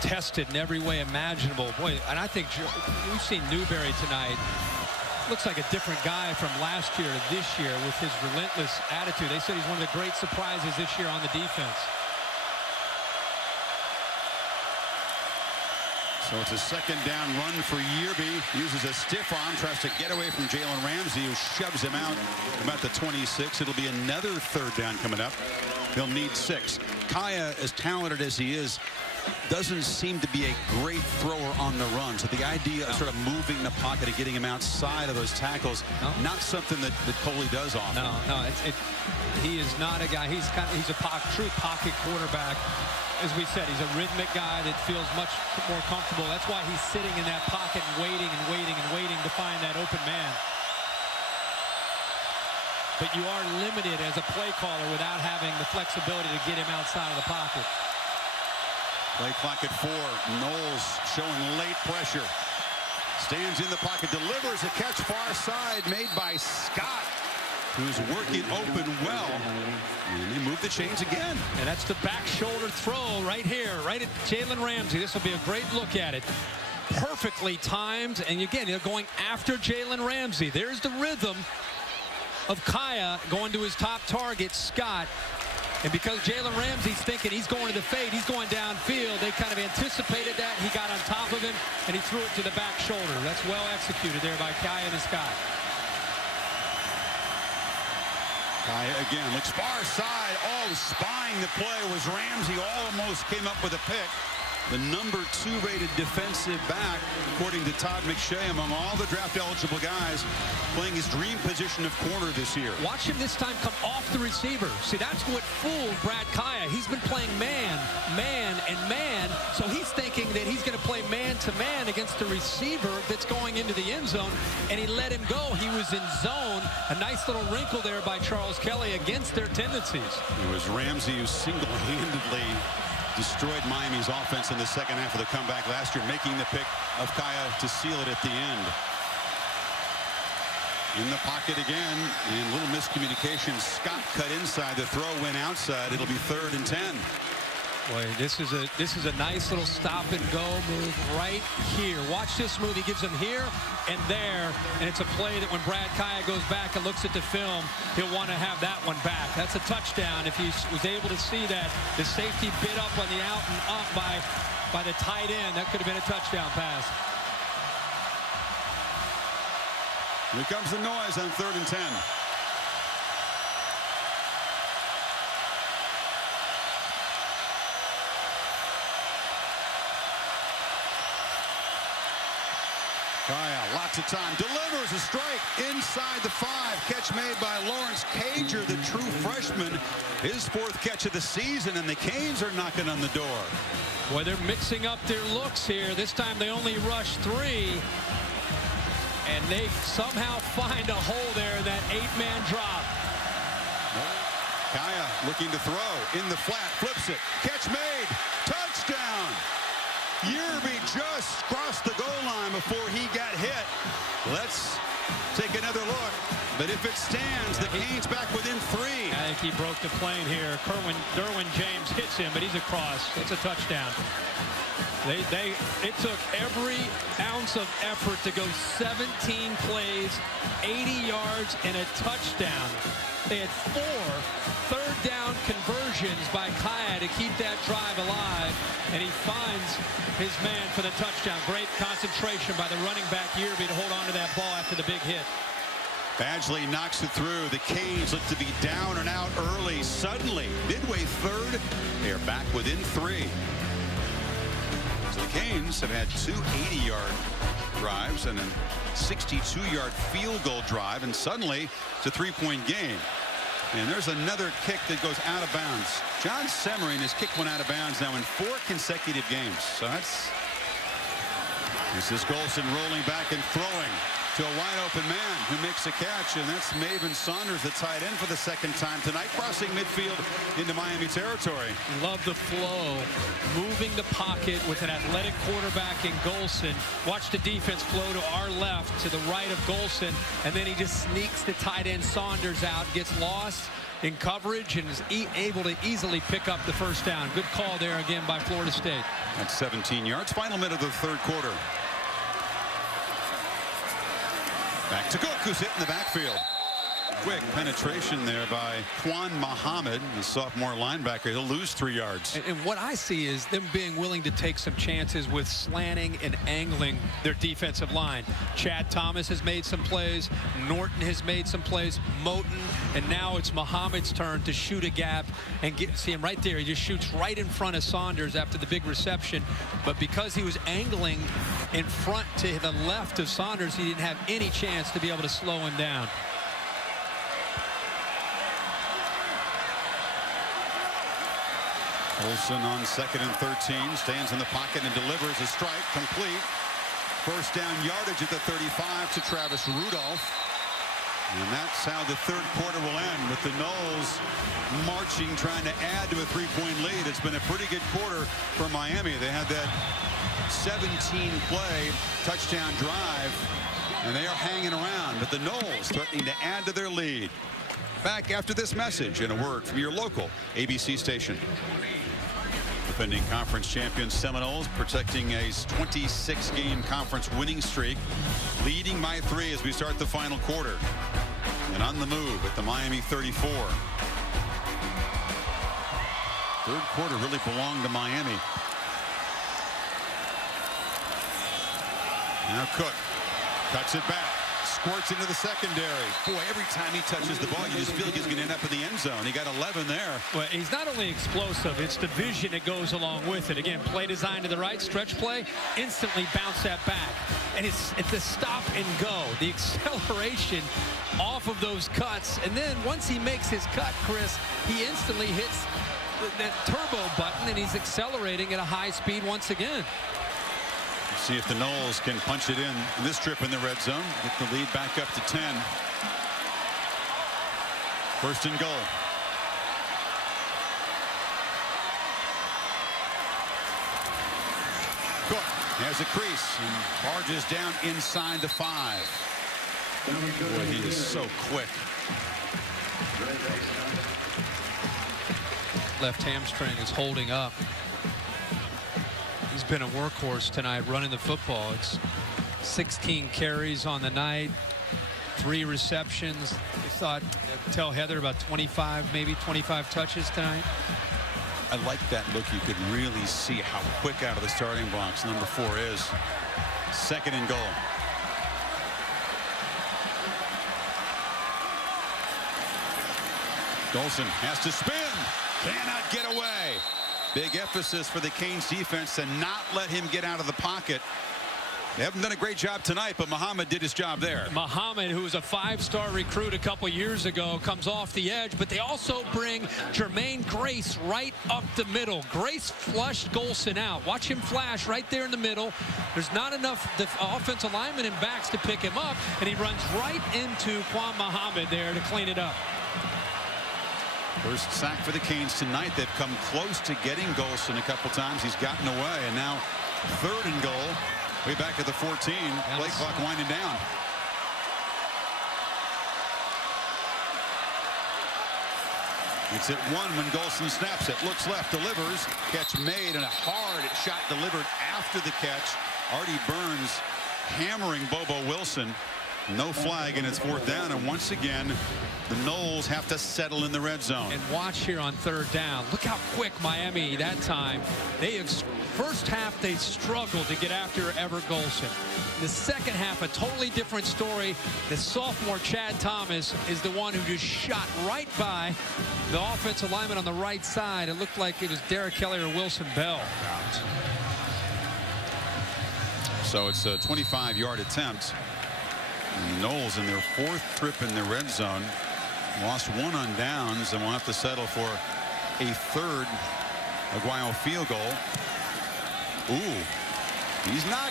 tested in every way imaginable. Boy, and I think we've seen Newberry tonight. Looks like a different guy from last year to this year with his relentless attitude. They said he's one of the great surprises this year on the defense. So it's a second down run for Yearby. Uses a stiff arm, tries to get away from Jalen Ramsey, who shoves him out about the 26. It'll be another third down coming up. He'll need 6. Kaaya, as talented as he is, doesn't seem to be a great thrower on the run. So the idea of sort of moving the pocket and getting him outside of those tackles, not something that Coley does often. No, he is not a guy. He's a true pocket quarterback. As we said, he's a rhythmic guy that feels much more comfortable. That's why he's sitting in that pocket and waiting and waiting and waiting to find that open man. But you are limited as a play caller without having the flexibility to get him outside of the pocket. Play clock at 4. Knowles showing late pressure. Stands in the pocket, delivers a catch far side made by Scott, who's working open well. And they move the chains again. And that's the back shoulder throw right here, right at Jalen Ramsey. This will be a great look at it. Perfectly timed. And again, they're going after Jalen Ramsey. There's the rhythm of Kaaya going to his top target, Scott. And because Jalen Ramsey's thinking he's going to the fade, he's going downfield, they kind of anticipated that. He got on top of him, and he threw it to the back shoulder. That's well executed there by Kaaya and Scott. Kaaya again looks far side. Oh, spying the play was Ramsey. Almost came up with a pick. The number 2 rated defensive back, according to Todd McShay, among all the draft-eligible guys, playing his dream position of corner this year. Watch him this time come off the receiver. See, that's what fooled Brad Kaaya. He's been playing man, and man, so he's thinking that he's going to play man-to-man against the receiver that's going into the end zone, and he let him go. He was in zone. A nice little wrinkle there by Charles Kelly against their tendencies. It was Ramsey who single-handedly destroyed Miami's offense in the second half of the comeback last year, making the pick of Kaaya to seal it at the end. In the pocket again, and a little miscommunication. Scott cut inside, the throw went outside. It'll be 3rd and 10. Boy, this is a nice little stop and go move right here. Watch this move. He gives him here and there, and it's a play that when Brad Kaaya goes back and looks at the film, he'll want to have that one back. That's a touchdown. If he was able to see that, the safety bit up on the out and up by the tight end, that could have been a touchdown pass. Here comes the noise on 3rd and 10. Kaaya, lots of time, delivers a strike inside the 5. Catch made by Lawrence Cager, the true freshman. His 4th catch of the season, and the Canes are knocking on the door. Boy, they're mixing up their looks here. This time they only rush 3. And they somehow find a hole there in that 8-man drop. Kaaya looking to throw in the flat, flips it, catch made, touchdown. Yearby just crossed the goal line before he got hit. Let's take another look. But if it stands, the Canes back within 3. I think he broke the plane here. Derwin James hits him, but he's across. It's a touchdown. It took every ounce of effort to go 17 plays, 80 yards, and a touchdown. They had 4 third-down conversions by Kaaya to keep that drive alive, and he finds his man for the touchdown. Great concentration by the running back Yearby to hold on to that ball after the big hit. Badgley knocks it through. The Canes look to be down and out early. Suddenly, midway 3rd, they are back within 3. So the Canes have had 2 80-yard drives and a 62-yard field goal drive, and suddenly it's a 3-point game. And there's another kick that goes out of bounds. John Semmering has kicked one out of bounds now in 4 consecutive games. So this is Golson rolling back and throwing. to a wide open man who makes a catch, and that's Maven Saunders, the tight end for the second time tonight, crossing midfield into Miami territory. Love the flow, moving the pocket with an athletic quarterback in Golson. Watch the defense flow to our left, to the right of Golson, and then he just sneaks the tight end Saunders out, gets lost in coverage, and is able to easily pick up the first down. Good call there again by Florida State. That's 17 yards. Final minute of the third quarter. Back to Cook, who's hit in the backfield. Quick penetration there by Quan Muhammad, the sophomore linebacker. He'll lose 3 yards. And what I see is them being willing to take some chances with slanting and angling their defensive line. Chad Thomas has made some plays. Norton has made some plays. Moten. And now it's Muhammad's turn to shoot a gap and see him right there. He just shoots right in front of Saunders after the big reception. But because he was angling in front to the left of Saunders, he didn't have any chance to be able to slow him down. Golson on 2nd and 13, stands in the pocket and delivers a strike complete. First down yardage at the 35 to Travis Rudolph. And that's how the third quarter will end, with the Noles marching, trying to add to a 3-point lead. It's been a pretty good quarter for Miami. They had that 17-play touchdown drive, and they are hanging around. But the Noles threatening to add to their lead. Back after this message and a word from your local ABC station. Defending conference champions Seminoles protecting a 26-game conference winning streak, leading by 3 as we start the final quarter. And on the move at the Miami 34. Third quarter really belonged to Miami. Now Cook cuts it back. Squirts into the secondary. Boy, every time he touches the ball, you just feel like he's going to end up in the end zone. He got 11 there. Well, he's not only explosive, it's the vision that goes along with it. Again, play design to the right, stretch play, instantly bounce that back. And it's the stop and go, the acceleration off of those cuts. And then once he makes his cut, Chris, he instantly hits that turbo button, and he's accelerating at a high speed once again. See if the Noles can punch it in this trip in the red zone. Get the lead back up to 10. First and goal. Cook has a crease and barges down inside the 5. Boy, he is so quick. Left hamstring is holding up. He's been a workhorse tonight running the football. It's 16 carries on the night, 3 receptions. We thought, tell Heather, about 25, maybe 25 touches tonight. I like that look. You could really see how quick out of the starting blocks number 4 is. 2nd and goal. Golson has to spin. Cannot get away. Big emphasis for the Canes defense to not let him get out of the pocket. They haven't done a great job tonight, but Muhammad did his job there. Muhammad, who was a 5-star recruit a couple years ago, comes off the edge, but they also bring Jermaine Grace right up the middle. Grace flushed Golson out. Watch him flash right there in the middle. There's not enough offensive linemen and backs to pick him up, and he runs right into Quan Muhammad there to clean it up. First sack for the Canes tonight. They've come close to getting Golson a couple times. He's gotten away, and now 3rd and goal. Way back at the 14. Play clock winding down. It's at 1 when Golson snaps it. Looks left, delivers. Catch made, and a hard shot delivered after the catch. Artie Burns hammering Bobo Wilson. No flag, and it's 4th down, and once again the Noles have to settle in the red zone. And watch here on 3rd down. Look how quick Miami that time. First half they struggled to get after Everett Golson. The second half, a totally different story. The sophomore Chad Thomas is the one who just shot right by the offensive lineman on the right side. It looked like it was Derek Kelly or Wilson Bell. So it's a 25-yard attempt. And the Noles in their 4th trip in the red zone lost 1 on downs, and will have to settle for a 3rd Aguayo field goal. Ooh, He's not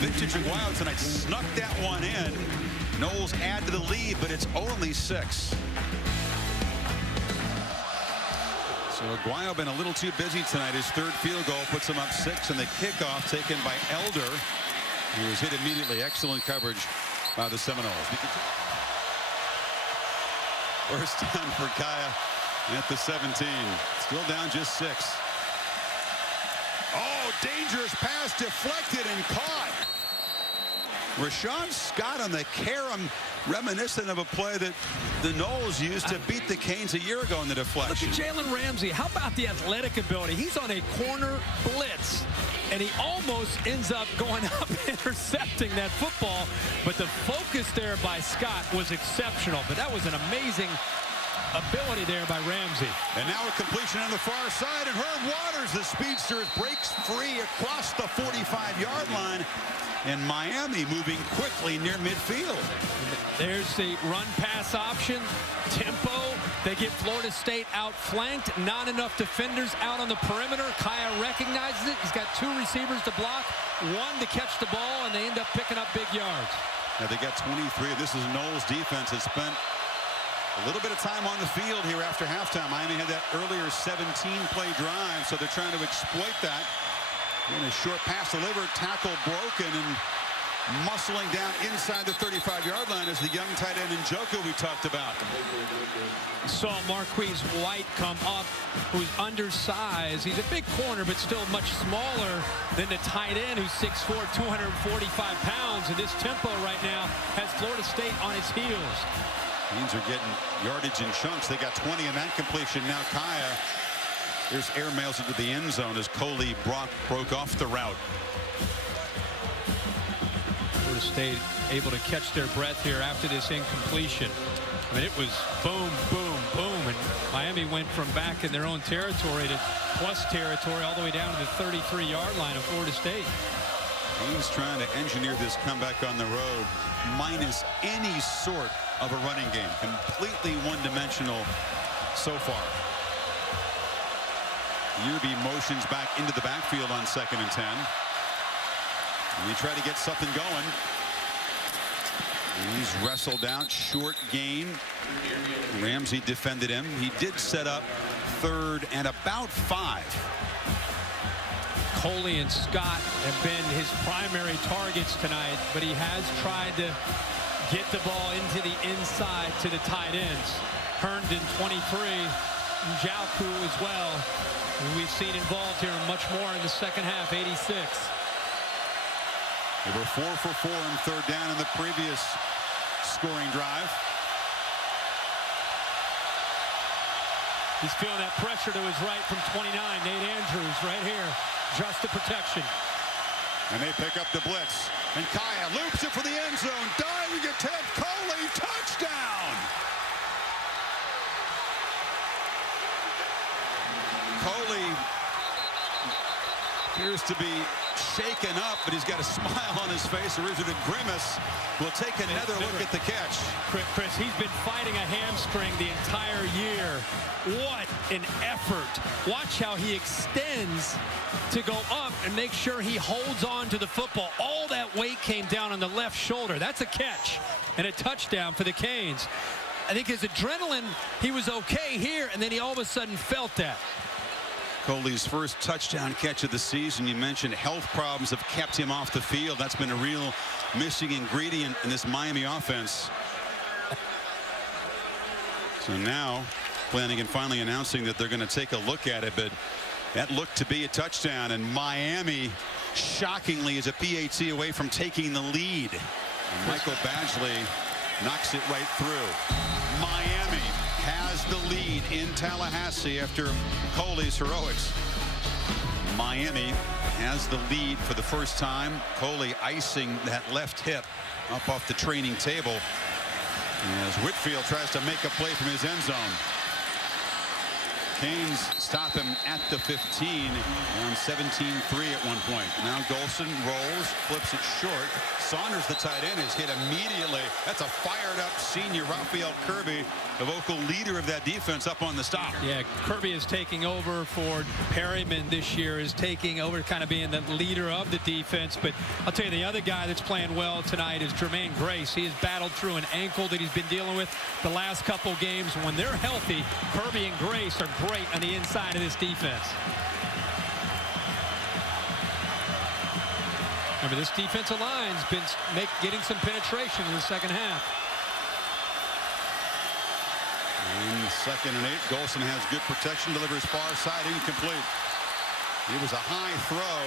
vintage Aguayo tonight. Snuck that one in. Noles add to the lead, but it's only 6. So Aguayo been a little too busy tonight. His 3rd field goal puts him up 6, and the kickoff taken by Elder. He was hit immediately. Excellent coverage by the Seminoles. First down for Kaaya at the 17. Still down just 6. Oh, dangerous pass deflected and caught. Rashawn Scott on the carom, reminiscent of a play that the Noles used to beat the Canes a year ago in the deflection. Look at Jalen Ramsey. How about the athletic ability? He's on a corner blitz, and he almost ends up going up intercepting that football. But the focus there by Scott was exceptional. But that was an amazing ability there by Ramsey. And now a completion on the far side, and Herb Waters, the speedster, breaks free across the 45-yard line. And Miami moving quickly near midfield. There's the run-pass option. Tempo. They get Florida State outflanked. Not enough defenders out on the perimeter. Kaaya recognizes it. He's got 2 receivers to block, 1 to catch the ball, and they end up picking up big yards. Now they got 23. This is Noles' defense has spent a little bit of time on the field here after halftime. Miami had that earlier 17-play drive, so they're trying to exploit that. And a short pass delivered, tackle broken, and muscling down inside the 35-yard line is the young tight end Njoku we talked about. Saw Marquise White come up, who's undersized. He's a big corner, but still much smaller than the tight end, who's 6'4", 245 pounds. And this tempo right now has Florida State on its heels. Canes are getting yardage in chunks. They got 20 in that completion. Now Kaaya. There's air mails into the end zone as Coley broke off the route. Florida State able to catch their breath here after this incompletion. I mean, it was boom, boom, boom, and Miami went from back in their own territory to plus territory all the way down to the 33-yard line of Florida State. Canes trying to engineer this comeback on the road minus any sort of a running game. Completely one-dimensional so far. Yerby motions back into the backfield on 2nd and 10. And they try to get something going. He's wrestled out, short gain. Ramsey defended him. He did set up 3rd and about 5. Coley and Scott have been his primary targets tonight, but he has tried to get the ball into the inside to the tight ends. Herndon 23, Njoku as well. We've seen involved here much more in the second half, 86. They were 4 for 4 on 3rd down in the previous scoring drive. He's feeling that pressure to his right from 29, Nate Andrews right here. Just the protection. And they pick up the blitz. And Kaaya loops it for the end zone. Diving attempt. Coley, touchdown! Coley appears to be shaken up, but he's got a smile on his face. Or is it a grimace? We'll take another look at the catch. Chris, he's been fighting a hamstring the entire year. What an effort. Watch how he extends to go up and make sure he holds on to the football. All that weight came down on the left shoulder. That's a catch and a touchdown for the Canes. I think his adrenaline, he was okay here, and then he all of a sudden felt that. Coley's first touchdown catch of the season. You mentioned health problems have kept him off the field. That's been a real missing ingredient in this Miami offense. So now planning and finally announcing that they're going to take a look at it, but that looked to be a touchdown, and Miami shockingly is a PAT away from taking the lead. And Michael Badgley knocks it right through. Miami has the lead in Tallahassee after Coley's heroics. Miami has the lead for the first time. Coley icing that left hip up off the training table as Whitfield tries to make a play from his end zone. Canes stop him at the 15 on 17-3 at one point. Now Golson rolls, flips it short. Saunders, the tight end, is hit immediately. That's a fired up senior Raphael Kirby, the vocal leader of that defense, up on the stop. Yeah, Kirby is taking over for Perryman this year, is taking over, kind of being the leader of the defense. But I'll tell you, the other guy that's playing well tonight is Jermaine Grace. He has battled through an ankle that he's been dealing with the last couple games. When they're healthy, Kirby and Grace are great on the inside of this defense. Remember, this defensive line's been getting some penetration in the second half. In 2nd and 8, Golson has good protection, delivers far side, incomplete. It was a high throw.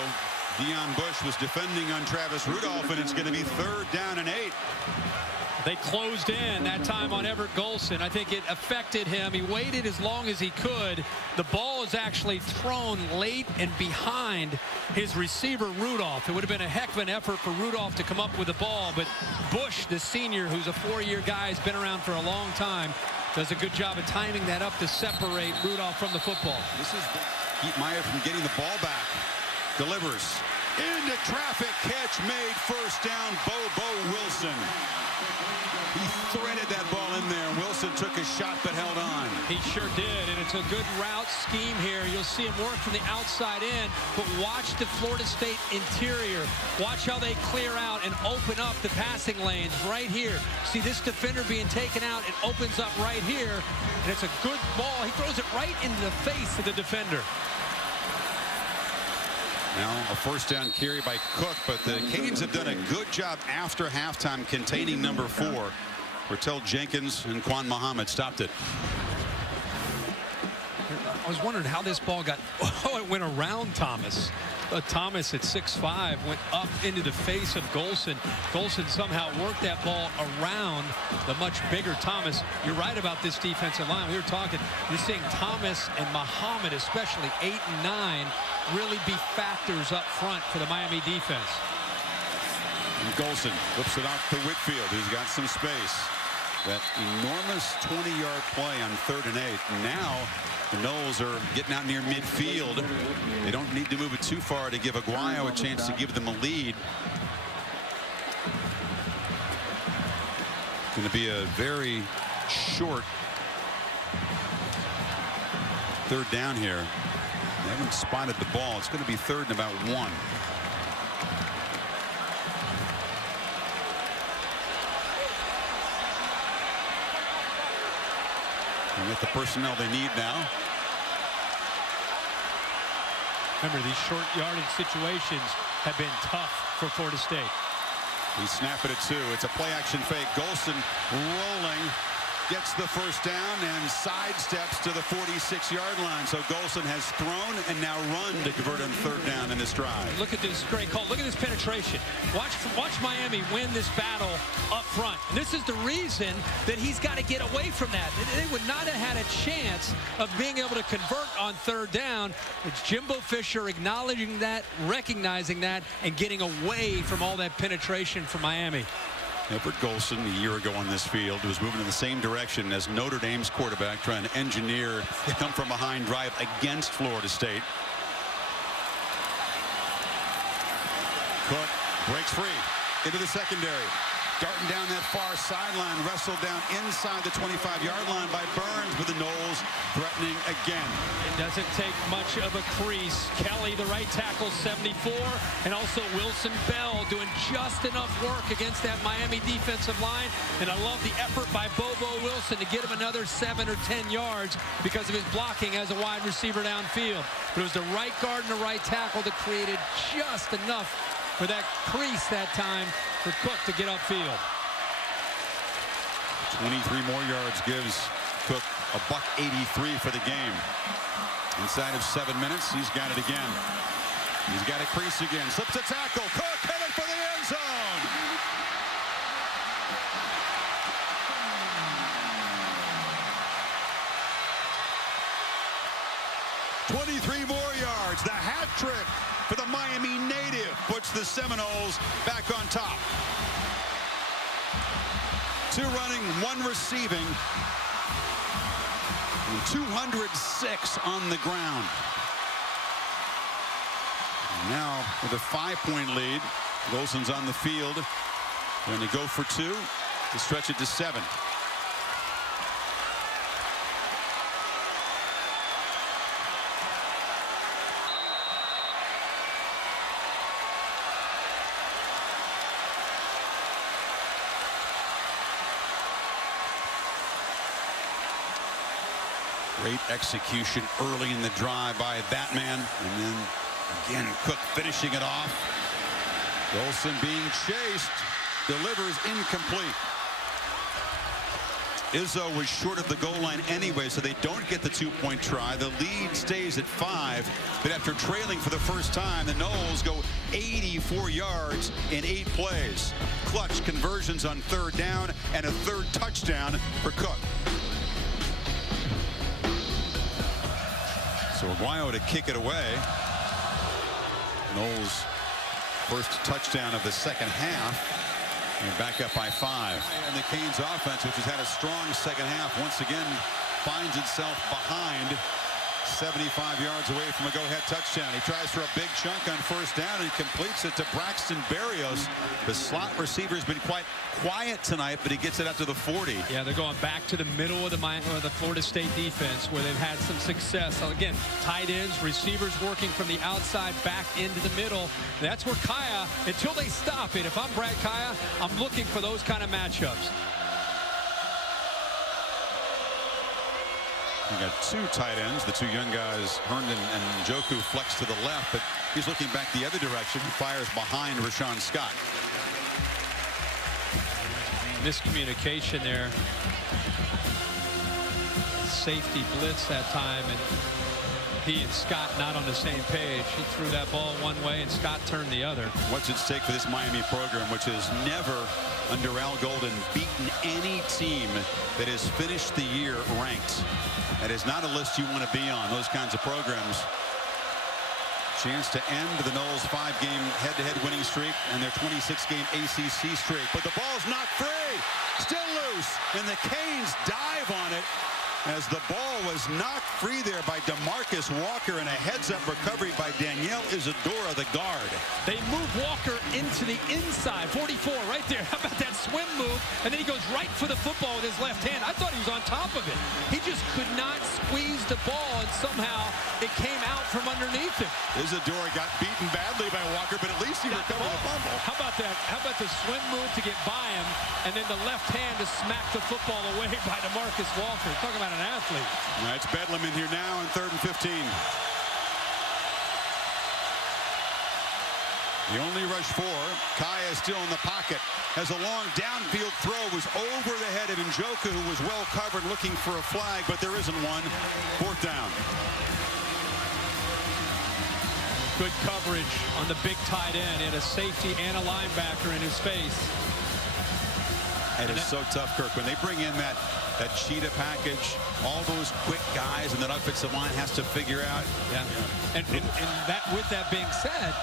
Deion Bush was defending on Travis Rudolph, and it's going to be 3rd down and 8. They closed in that time on Everett Golson. I think it affected him. He waited as long as he could. The ball is actually thrown late and behind his receiver, Rudolph. It would have been a heck of an effort for Rudolph to come up with the ball, but Bush, the senior, who's a 4-year guy, has been around for a long time, does a good job of timing that up to separate Rudolph from the football. This is keep Meyer from getting the ball back. Delivers into traffic, catch made, 1st down, Bobo Wilson. He threaded that ball in there. Wilson took a shot but held on. He sure did, and it's a good route scheme here. You'll see him work from the outside in, but watch the Florida State interior. Watch how they clear out and open up the passing lanes right here. See this defender being taken out. It opens up right here, and it's a good ball. He throws it right into the face of the defender. Now a 1st down carry by Cook, but the Canes have done a good job after halftime containing number 4. Bertel Jenkins and Quan Muhammad stopped it. I was wondering how this ball got, it went around Thomas. Thomas at 6'5" went up into the face of Golson. Golson somehow worked that ball around the much bigger Thomas. You're right about this defensive line. We were talking, you're seeing Thomas and Muhammad, especially 8 and 9, really be factors up front for the Miami defense. And Golson flips it off to Whitfield, who's got some space. That enormous 20-yard play on 3rd and 8. Now the Noles are getting out near midfield. They don't need to move it too far to give Aguayo a chance to give them a lead. Going to be a very short 3rd down here. They haven't spotted the ball. It's going to be 3rd and about 1. And with the personnel they need now. Remember, these short yardage situations have been tough for Florida State. He's snapping it too. It's a play action fake. Golson rolling, gets the 1st down and sidesteps to the 46-yard line. So Golson has thrown and now run to convert on 3rd down in this drive. Look at this great call. Look at this penetration. Watch Miami win this battle up front. And this is the reason that he's got to get away from that. They would not have had a chance of being able to convert on 3rd down. It's Jimbo Fisher acknowledging that, recognizing that, and getting away from all that penetration from Miami. Everett Golson, a year ago on this field, was moving in the same direction as Notre Dame's quarterback, trying to engineer a come-from-behind drive against Florida State. Cook breaks free into the secondary. Darting down that far sideline, wrestled down inside the 25-yard line by Burns, with the Noles threatening again. It doesn't take much of a crease. Kelly, the right tackle, 74, and also Wilson Bell doing just enough work against that Miami defensive line. And I love the effort by Bobo Wilson to get him another 7 or 10 yards because of his blocking as a wide receiver downfield. But it was the right guard and the right tackle that created just enough for that crease that time for Cook to get upfield. 23 more yards gives Cook a $183 for the game. Inside of 7 minutes, he's got it again. He's got a crease again. Slips a tackle. Cook headed for the end zone. $23 more yards. The hat trick for the Miami native puts the Seminoles back on top. 2 running, 1 receiving. And 206 on the ground. Now with a 5-point lead, Golson's on the field. Going to go for 2 to stretch it to 7. Great execution early in the drive by Batman, and then again Cook finishing it off. Golson being chased, delivers incomplete. Izzo was short of the goal line anyway, so they don't get the 2-point try. The lead stays at 5, but after trailing for the first time, the Noles go 84 yards in 8 plays. Clutch conversions on 3rd down and a 3rd touchdown for Cook. So Aguayo to kick it away. Noles first touchdown of the second half. And back up by 5. And the Canes offense, which has had a strong second half, once again finds itself behind 75 yards away from a go-ahead touchdown. He tries for a big chunk on 1st down and completes it to Braxton Berrios. The slot receiver has been quite quiet tonight, but he gets it up to the 40. Yeah, they're going back to the middle of the Florida State defense where they've had some success. So again, tight ends, receivers working from the outside back into the middle. That's where Kaaya, until they stop it, if I'm Brad Kaaya, I'm looking for those kind of matchups. We got 2 tight ends, the 2 young guys, Herndon and Njoku, flex to the left, but he's looking back the other direction. Fires behind Rashawn Scott. Miscommunication there. Safety blitz that time, and he and Scott not on the same page. He threw that ball one way and Scott turned the other. What's at stake for this Miami program, which has never under Al Golden beaten any team that has finished the year ranked? That is not a list you want to be on, those kinds of programs. Chance to end the Noles' 5-game head-to-head winning streak and their 26-game ACC streak. But the ball's not free. Still loose. And the Canes dive on it as the ball was knocked free there by DeMarcus Walker, and a heads-up recovery by Danielle Isadora, the guard. They move Walker into the inside, 44 right there. How about that swim move? And then he goes right for the football with his left hand. I thought he was on top of it. He just could not squeeze the ball, and somehow it came out from underneath him. Isadora got beaten badly by Walker, but at least he recovered the fumble. How about that? How about the swim move to get by him, and then the left hand to smack the football away by DeMarcus Walker? Talk about an athlete. All right, it's Bedlam in here now on 3rd and 15. The only rush for Kaaya is still in the pocket. Has a long downfield throw, was over the head of Njoku, who was well covered, looking for a flag, but there isn't one. 4th down. Good coverage on the big tight end, and a safety and a linebacker in his face. And it's so tough, Kirk, when they bring in that cheetah package, all those quick guys, and that offensive line has to figure out. Yeah. And that, with that being said,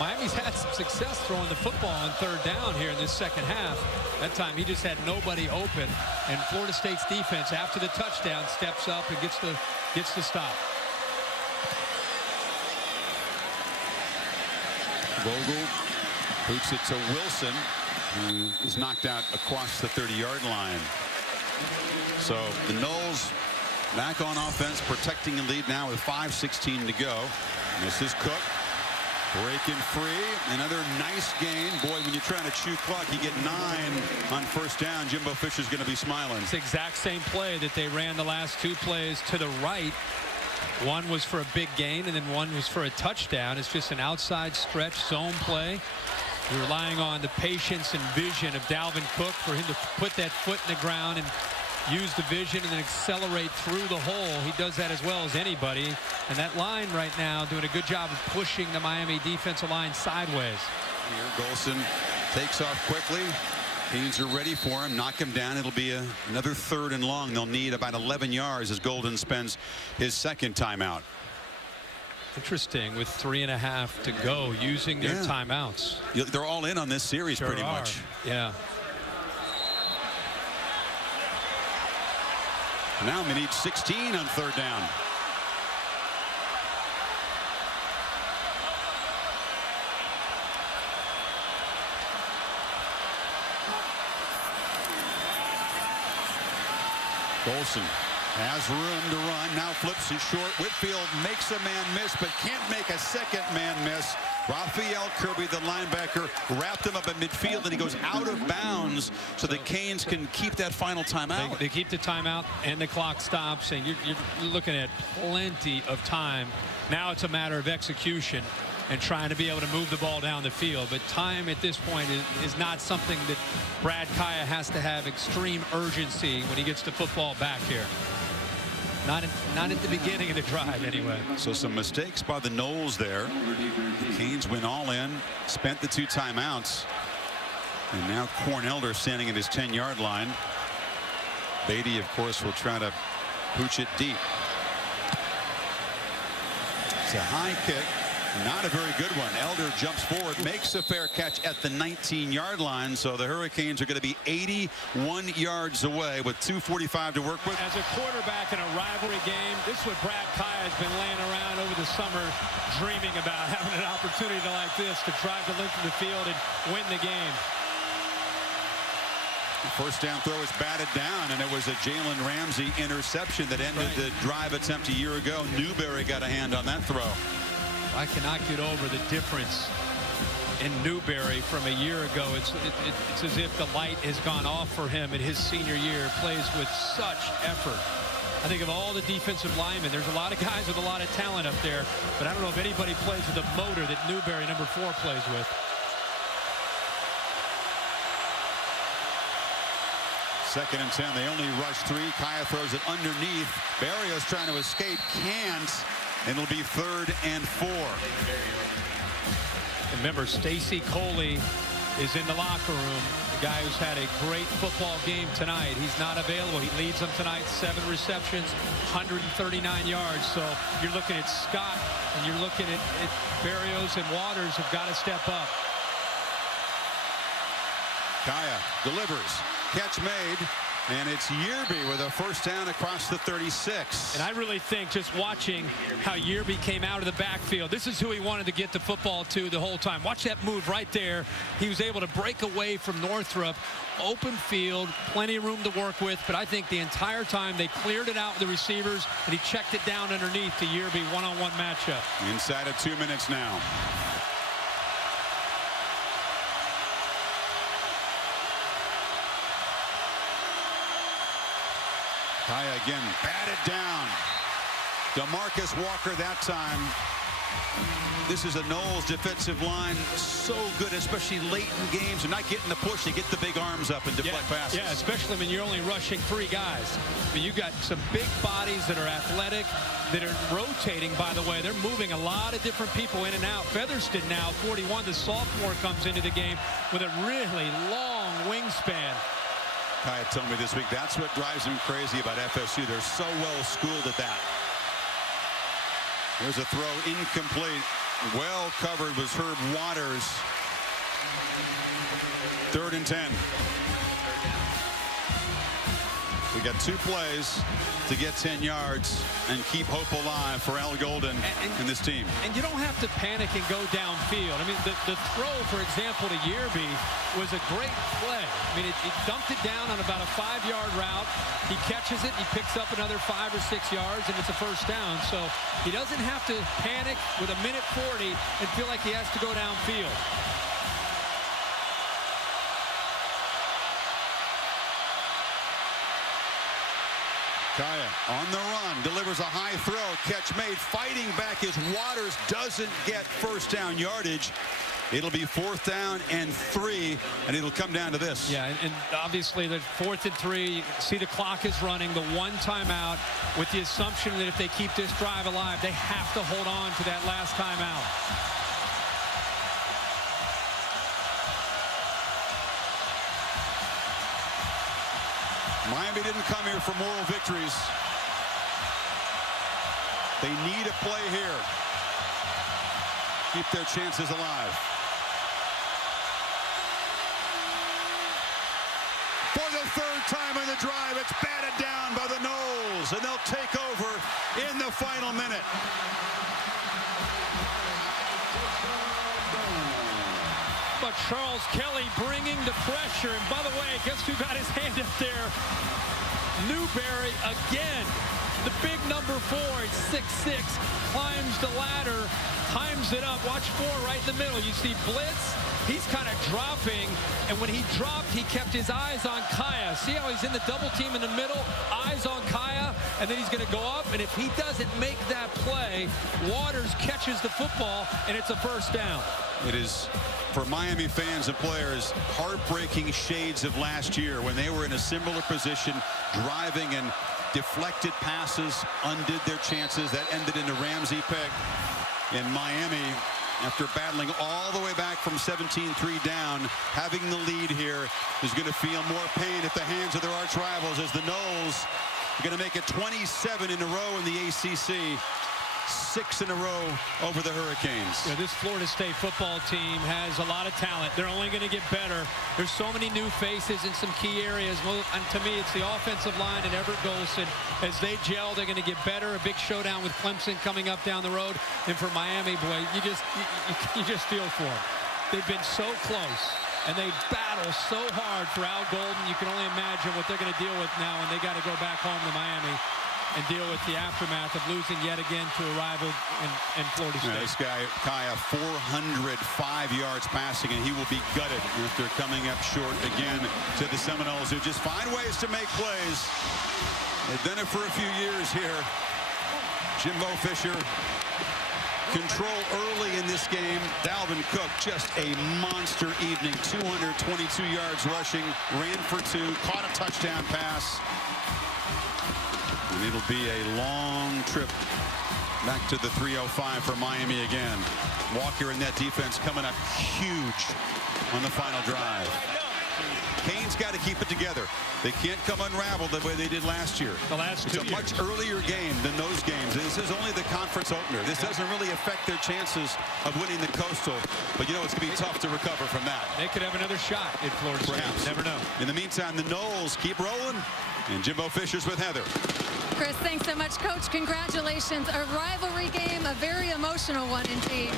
Miami's had some success throwing the football on 3rd down here in this second half. That time he just had nobody open, and Florida State's defense after the touchdown steps up and gets the stop. Vogel boots it to Wilson, who is knocked out across the 30-yard line. So the Noles back on offense, protecting a lead now with 5:16 to go. And this is Cook breaking free. Another nice gain. Boy, when you're trying to chew clock, you get 9 on 1st down. Jimbo Fisher's going to be smiling. It's the exact same play that they ran the last 2 plays to the right. One was for a big gain, and then one was for a touchdown. It's just an outside stretch zone play. You're relying on the patience and vision of Dalvin Cook for him to put that foot in the ground and use the vision and then accelerate through the hole. He does that as well as anybody. And that line right now doing a good job of pushing the Miami defensive line sideways. Here, Golson takes off quickly. Canes are ready for him. Knock him down. It'll be another 3rd and long. They'll need about 11 yards as Golden spends his 2nd timeout. Interesting, with 3.5 to go, using their timeouts. They're all in on this series pretty much. Yeah. Now we need 16 on 3rd down. Golson has room to run. Now flips it short. Whitfield makes a man miss, but can't make a second man miss. Raphael Kirby, the linebacker, wrapped him up at midfield, and he goes out of bounds so the Canes can keep that final timeout. They keep the timeout, and the clock stops, and you're looking at plenty of time. Now it's a matter of execution and trying to be able to move the ball down the field. But time at this point is not something that Brad Kaaya has to have extreme urgency when he gets the football back here. Not at the beginning of the drive, anyway. So some mistakes by the Noles there. The Canes went all in, spent the 2 timeouts. And now Cornelder standing at his 10-yard line. Beatty, of course, will try to pooch it deep. It's a high kick. Not a very good one. Elder jumps forward, makes a fair catch at the 19-yard line. So the Hurricanes are going to be 81 yards away with 2:45 to work with. As a quarterback in a rivalry game, this is what Brad Kaaya has been laying around over the summer, dreaming about having an opportunity like this to drive the length of the field and win the game. First down throw is batted down, and it was a Jalen Ramsey interception that ended the drive attempt a year ago. Newberry got a hand on that throw. I cannot get over the difference in Newberry from a year ago. It's as if the light has gone off for him in his senior year. Plays with such effort. I think of all the defensive linemen, there's a lot of guys with a lot of talent up there, but I don't know if anybody plays with the motor that Newberry, number 4, plays with. Second and 10. They only rush 3. Kaaya throws it underneath. Barrios trying to escape. Can't. And it'll be 3rd and 4. Remember, Stacy Coley is in the locker room. The guy who's had a great football game tonight. He's not available. He leads them tonight. 7 receptions, 139 yards. So you're looking at Scott, and you're looking at Barrios and Waters have got to step up. Kaaya delivers. Catch made. And it's Yearby with a first down across the 36. And I really think just watching how Yearby came out of the backfield, this is who he wanted to get the football to the whole time. Watch that move right there. He was able to break away from Northrup. Open field, plenty of room to work with, but I think the entire time they cleared it out with the receivers, and he checked it down underneath to Yearby one-on-one matchup. Inside of 2 minutes now. Kaaya again, batted down. DeMarcus Walker that time. This is a Noles defensive line so good, especially late in games. They're not getting the push. They get the big arms up and deflect passes. Yeah, especially when you're only rushing 3 guys. I mean, you got some big bodies that are athletic, that are rotating, by the way. They're moving a lot of different people in and out. Featherston now, 41, the sophomore, comes into the game with a really long wingspan. Kaaya told me this week that's what drives him crazy about FSU. They're so well schooled at that. There's a throw incomplete. Well covered was Herb Waters. 3rd and 10. We got 2 plays to get 10 yards and keep hope alive for Al Golden and this team. And you don't have to panic and go downfield. I mean, the throw, for example, to Yearby was a great play. I mean, it dumped it down on about a 5-yard route. He catches it, he picks up another 5 or 6 yards, and it's a first down. So he doesn't have to panic with 1:40 and feel like he has to go downfield. Kaaya on the run, delivers a high throw, catch made, fighting back as Waters doesn't get first down yardage. It'll be 4th down and 3, and it'll come down to this. Yeah, and obviously the 4th and 3, you see the clock is running, the 1 timeout, with the assumption that if they keep this drive alive, they have to hold on to that last timeout. Miami didn't come here for moral victories. They need a play here. Keep their chances alive. For the 3rd time in the drive, it's batted down by the Noles. Seminoles, and they'll take over in the final minute. But Charles Kelly bringing the pressure. And by the way, guess who got his hand up there? Newberry again. The big number 4, he's 6'6", climbs the ladder, times it up. Watch 4 right in the middle. You see Blitz. He's kind of dropping, and when he dropped, he kept his eyes on Kaaya. See how he's in the double team in the middle, eyes on Kaaya, and then he's going to go up, and if he doesn't make that play, Waters catches the football, and it's a first down. It is, for Miami fans and players, heartbreaking shades of last year when they were in a similar position, driving and deflected passes, undid their chances. That ended in a Ramsey pick. In Miami, after battling all the way back from 17-3 down, having the lead here is going to feel more pain at the hands of their arch rivals as the Noles are going to make it 27 in a row in the ACC. 6 in a row over the Hurricanes. Yeah, this Florida State football team has a lot of talent. They're only going to get better. There's so many new faces in some key areas. Well, and to me, it's the offensive line and Everett Golson. As they gel, they're going to get better. A big showdown with Clemson coming up down the road. And for Miami, boy, you just feel for them. They've been so close, and they battle so hard for Al Golden. You can only imagine what they're going to deal with now when they got to go back home to Miami and deal with the aftermath of losing yet again to a rival in Florida State. Yeah, this guy, Kaaya, 405 yards passing, and he will be gutted after coming up short again to the Seminoles, who just find ways to make plays. They've done it for a few years here. Jimbo Fisher, control early in this game. Dalvin Cook, just a monster evening. 222 yards rushing, ran for 2, caught a touchdown pass. And it'll be a long trip back to the 305 for Miami again. Walker in that defense coming up huge on the final drive. Kane's got to keep it together. They can't come unraveled the way they did last year. The last 2 years. It's a much earlier game than those games. This is only the conference opener. This doesn't really affect their chances of winning the Coastal. But you know it's going to be tough to recover from that. They could have another shot in Florida State. Perhaps. Never know. In the meantime, the Noles keep rolling. And Jimbo Fisher's with Heather. Chris, thanks so much, Coach. Congratulations. A rivalry game, a very emotional one indeed.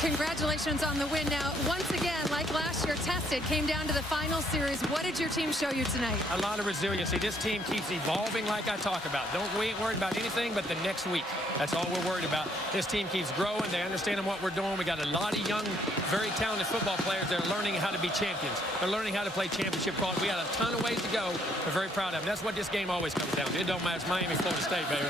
Congratulations on the win. Now, once again, like last year, tested, came down to the final series. What did your team show you tonight? A lot of resiliency. This team keeps evolving like I talk about. We ain't worried about anything but the next week. That's all we're worried about. This team keeps growing. They understand what we're doing. We got a lot of young, very talented football players that are learning how to be champions. They're learning how to play championship ball. We got a ton of ways to go. We're very proud of them. That's what this game always comes down to. It don't matter. It's Miami, Florida State, baby.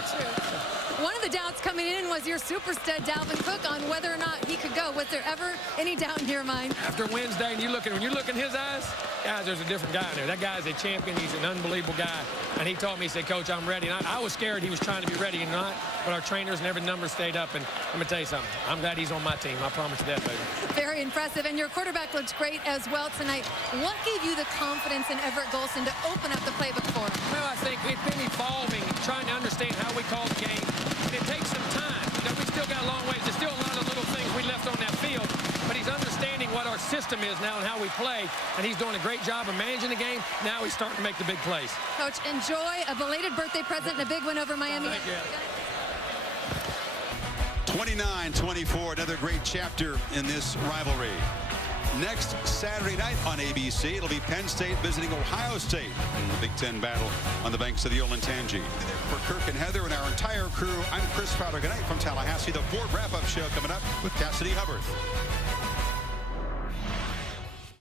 One of the doubts coming in was your super stud, Dalvin Cook, on whether or not he could go. Was there ever any doubt in your mind? After Wednesday, and when you look in his eyes, guys, there's a different guy in there. That guy's a champion. He's an unbelievable guy. And he told me, he said, Coach, I'm ready. And I was scared he was trying to be ready and not, but our trainers and every number stayed up. And I'm going to tell you something. I'm glad he's on my team. I promise you that, baby. Very impressive. And your quarterback looked great as well tonight. What gave you the confidence in Everett Golson to open up the playbook for him? Well, I think we've been evolving, trying to understand how we call the game. And it takes some time. You know, we still got a long ways. There's still a lot of little things we left on that field. But he's understanding what our system is now and how we play. And he's doing a great job of managing the game. Now he's starting to make the big plays. Coach, enjoy a belated birthday present and a big win over Miami. Thank you. 29-24, another great chapter in this rivalry. Next Saturday night on ABC, it'll be Penn State visiting Ohio State in the Big Ten battle on the banks of the Olentangy. For Kirk and Heather and our entire crew, I'm Chris Fowler. Good night from Tallahassee. The Ford Wrap-Up Show coming up with Cassidy Hubbard.